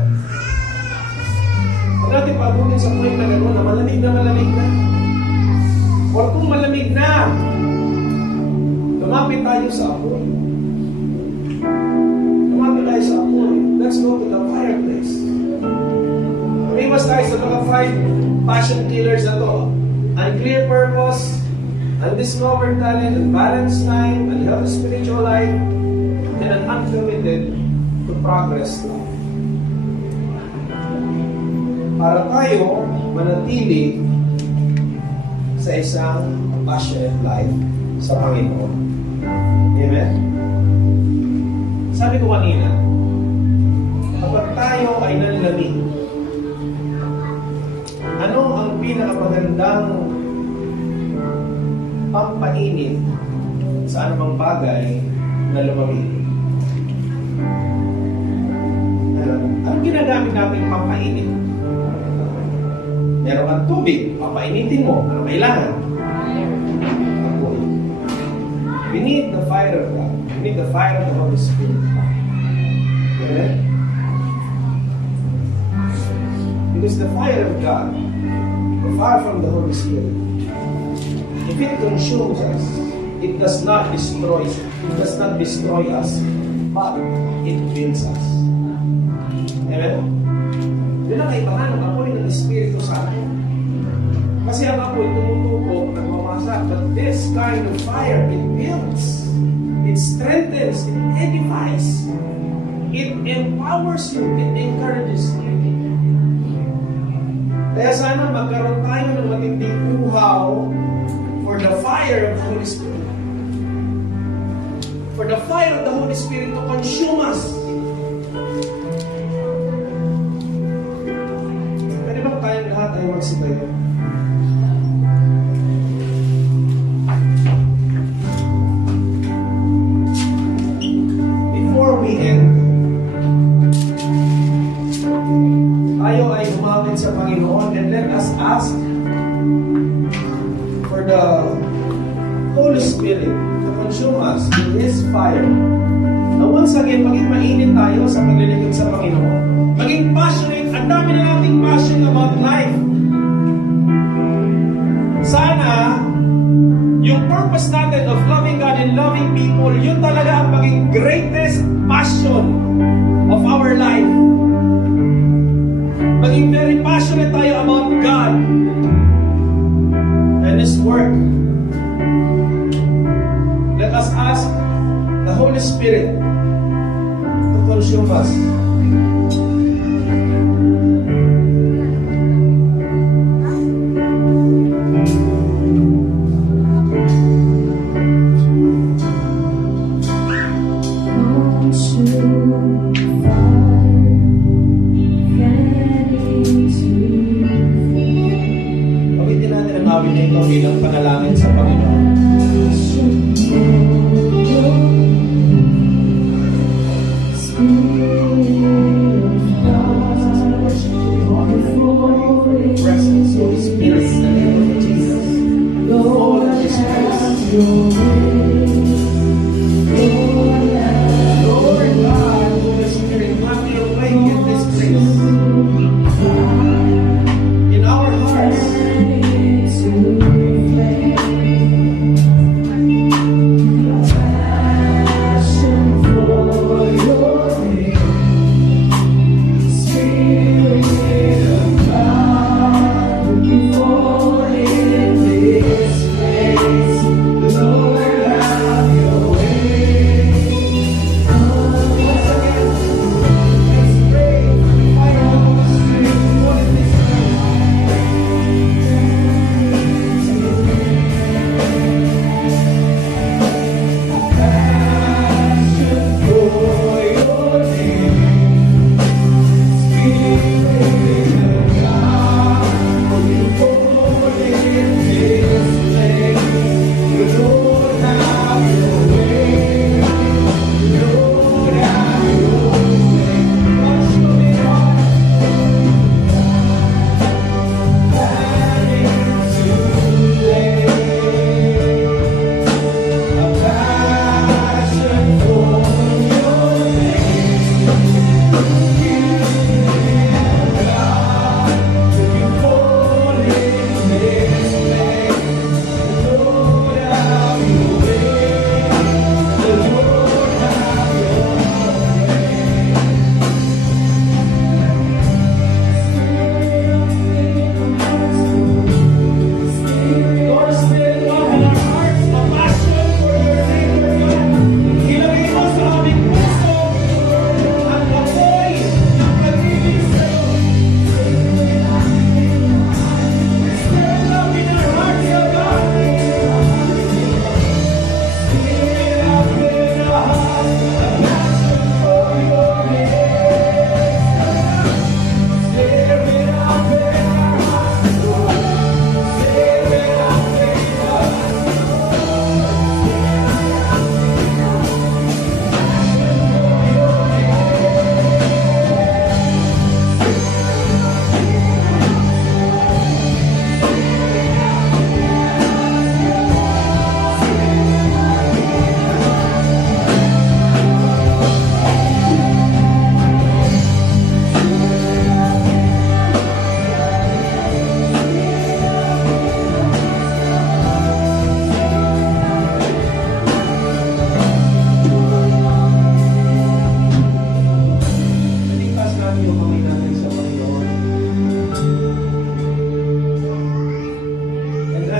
Huwag natin paabutin sa point na gano'n na malamig na. Or kung malamig na, lumapit tayo sa apoy. Let's go to the fireplace. Famous tayo sa mga 5 passion killers na to. Unclear purpose, undiscovered talent, unbalanced time, unhealthy spiritual life, and an uncommitted to progress life. Para tayo manatili sa isang passionate life sa Panginoon. Amen? Sabi ko kanina, kapag tayo ay nanlamig, ano ang pinakamagandang pampainit sa anumang bagay na lumamig? Anong ginagamit natin pampainit? Meron kang tubig, papainitin mo. Ano kailangan? Apoy. We need the fire of God. We need the fire of the Holy Spirit. Amen? Because the fire of God, the fire from the Holy Spirit, if it consumes us, it does not destroy us, but it builds us. Amen? Yun ang kaibahan ng apoy ng Espiritu sa atin. Kasi ang apoy tumutubo, nagmamasak, but this kind of fire, it builds, it strengthens, it edifies, it empowers you, it encourages you. Kaya sana magkaroon tayo ng matinding uhaw for the fire of the Holy Spirit. For the fire of the Holy Spirit to consume us. Pwede ba tayong lahat ay magsitayo? Before we end, tayo ay humamit sa Panginoon and let us ask for the Holy Spirit to consume us with His fire. Na once again, maging mainit tayo sa paglilingkod sa Panginoon. Maging passionate, ang dami na nating passion about life. powerful. Yun talaga ang maging greatest passion of our life. Maging very passionate tayo about God and His work. Let us ask the Holy Spirit to consume us. Pagitin natin ang awit na ito bilang panalangin sa Panginoon. Presence, Holy Spirit, in the name of Jesus. Lord, His presence. Lord God, Holy Spirit, have your way in this place. In our hearts.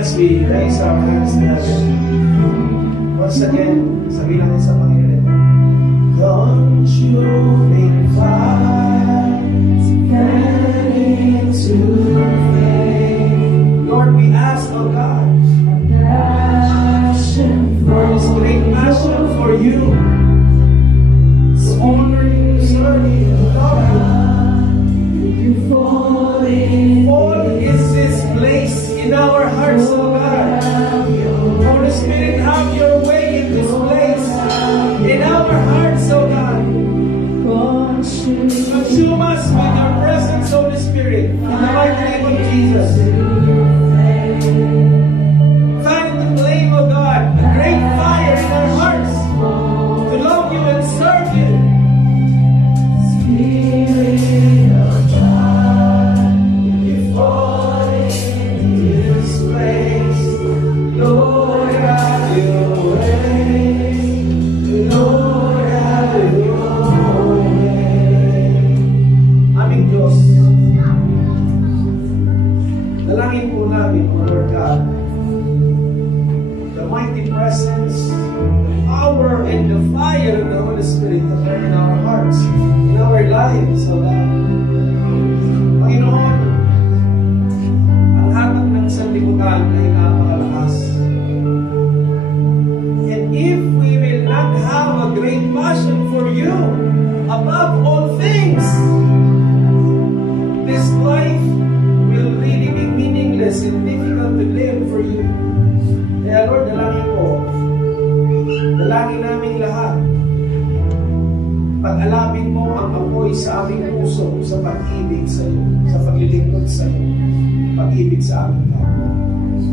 As we raise our hands to heaven, once again, sabihin natin sa Panginoon, consuming fire, burning to flame. Lord, we ask, oh God, for this great passion for you, to honor you, to serve you, to love you. Fall is this place in our hearts, oh God. Holy Spirit, have your way in this place, in our hearts, oh God. Consume us with your presence, Holy Spirit, in the mighty name of Jesus. Fan the flame, oh God, a great fire in our hearts to love you and serve you. Spirit of God, you fall in this place. Lord, have your way. above all things. This life will really be meaningless and difficult to live for you. Kaya Lord, dalangin ko, dalangin namin lahat, pag-alapin mo ang apoy sa aming puso sa pag-ibig sa iyo, sa paglilingkod sa iyo, pag-ibig sa aming lahat.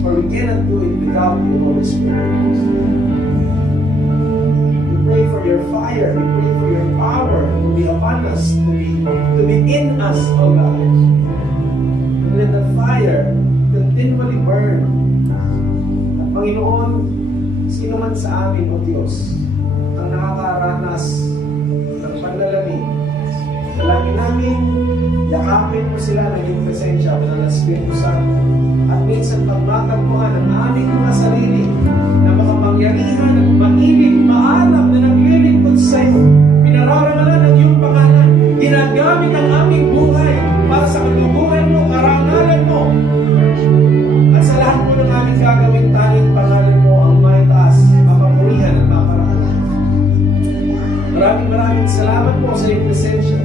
For we cannot do it without you, Holy Spirit. We pray for your fire, we pray for your power to be upon us, to be in us, O God. And let the fire continually burn. At Panginoon, sino man sa amin, O Diyos, ang nakakaranas ng panlalamig, dalangin namin, yakapin mo sila ng iyong presensya ng Espiritu Santo. At minsan pagmatagpuan ang aming mga sarili na makapangyarihan at mainit, maalam na naglilingkod sa iyo. Pinararamalan ang iyong pangalan. Ginagamit ang aming buhay para sa kaluguran mo, karangalan mo. At sa lahat mo ng aming gagawin, tanging pangalan mo ang may taas, mapapurihan at maparangalan. Maraming salamat po sa iyong presensya.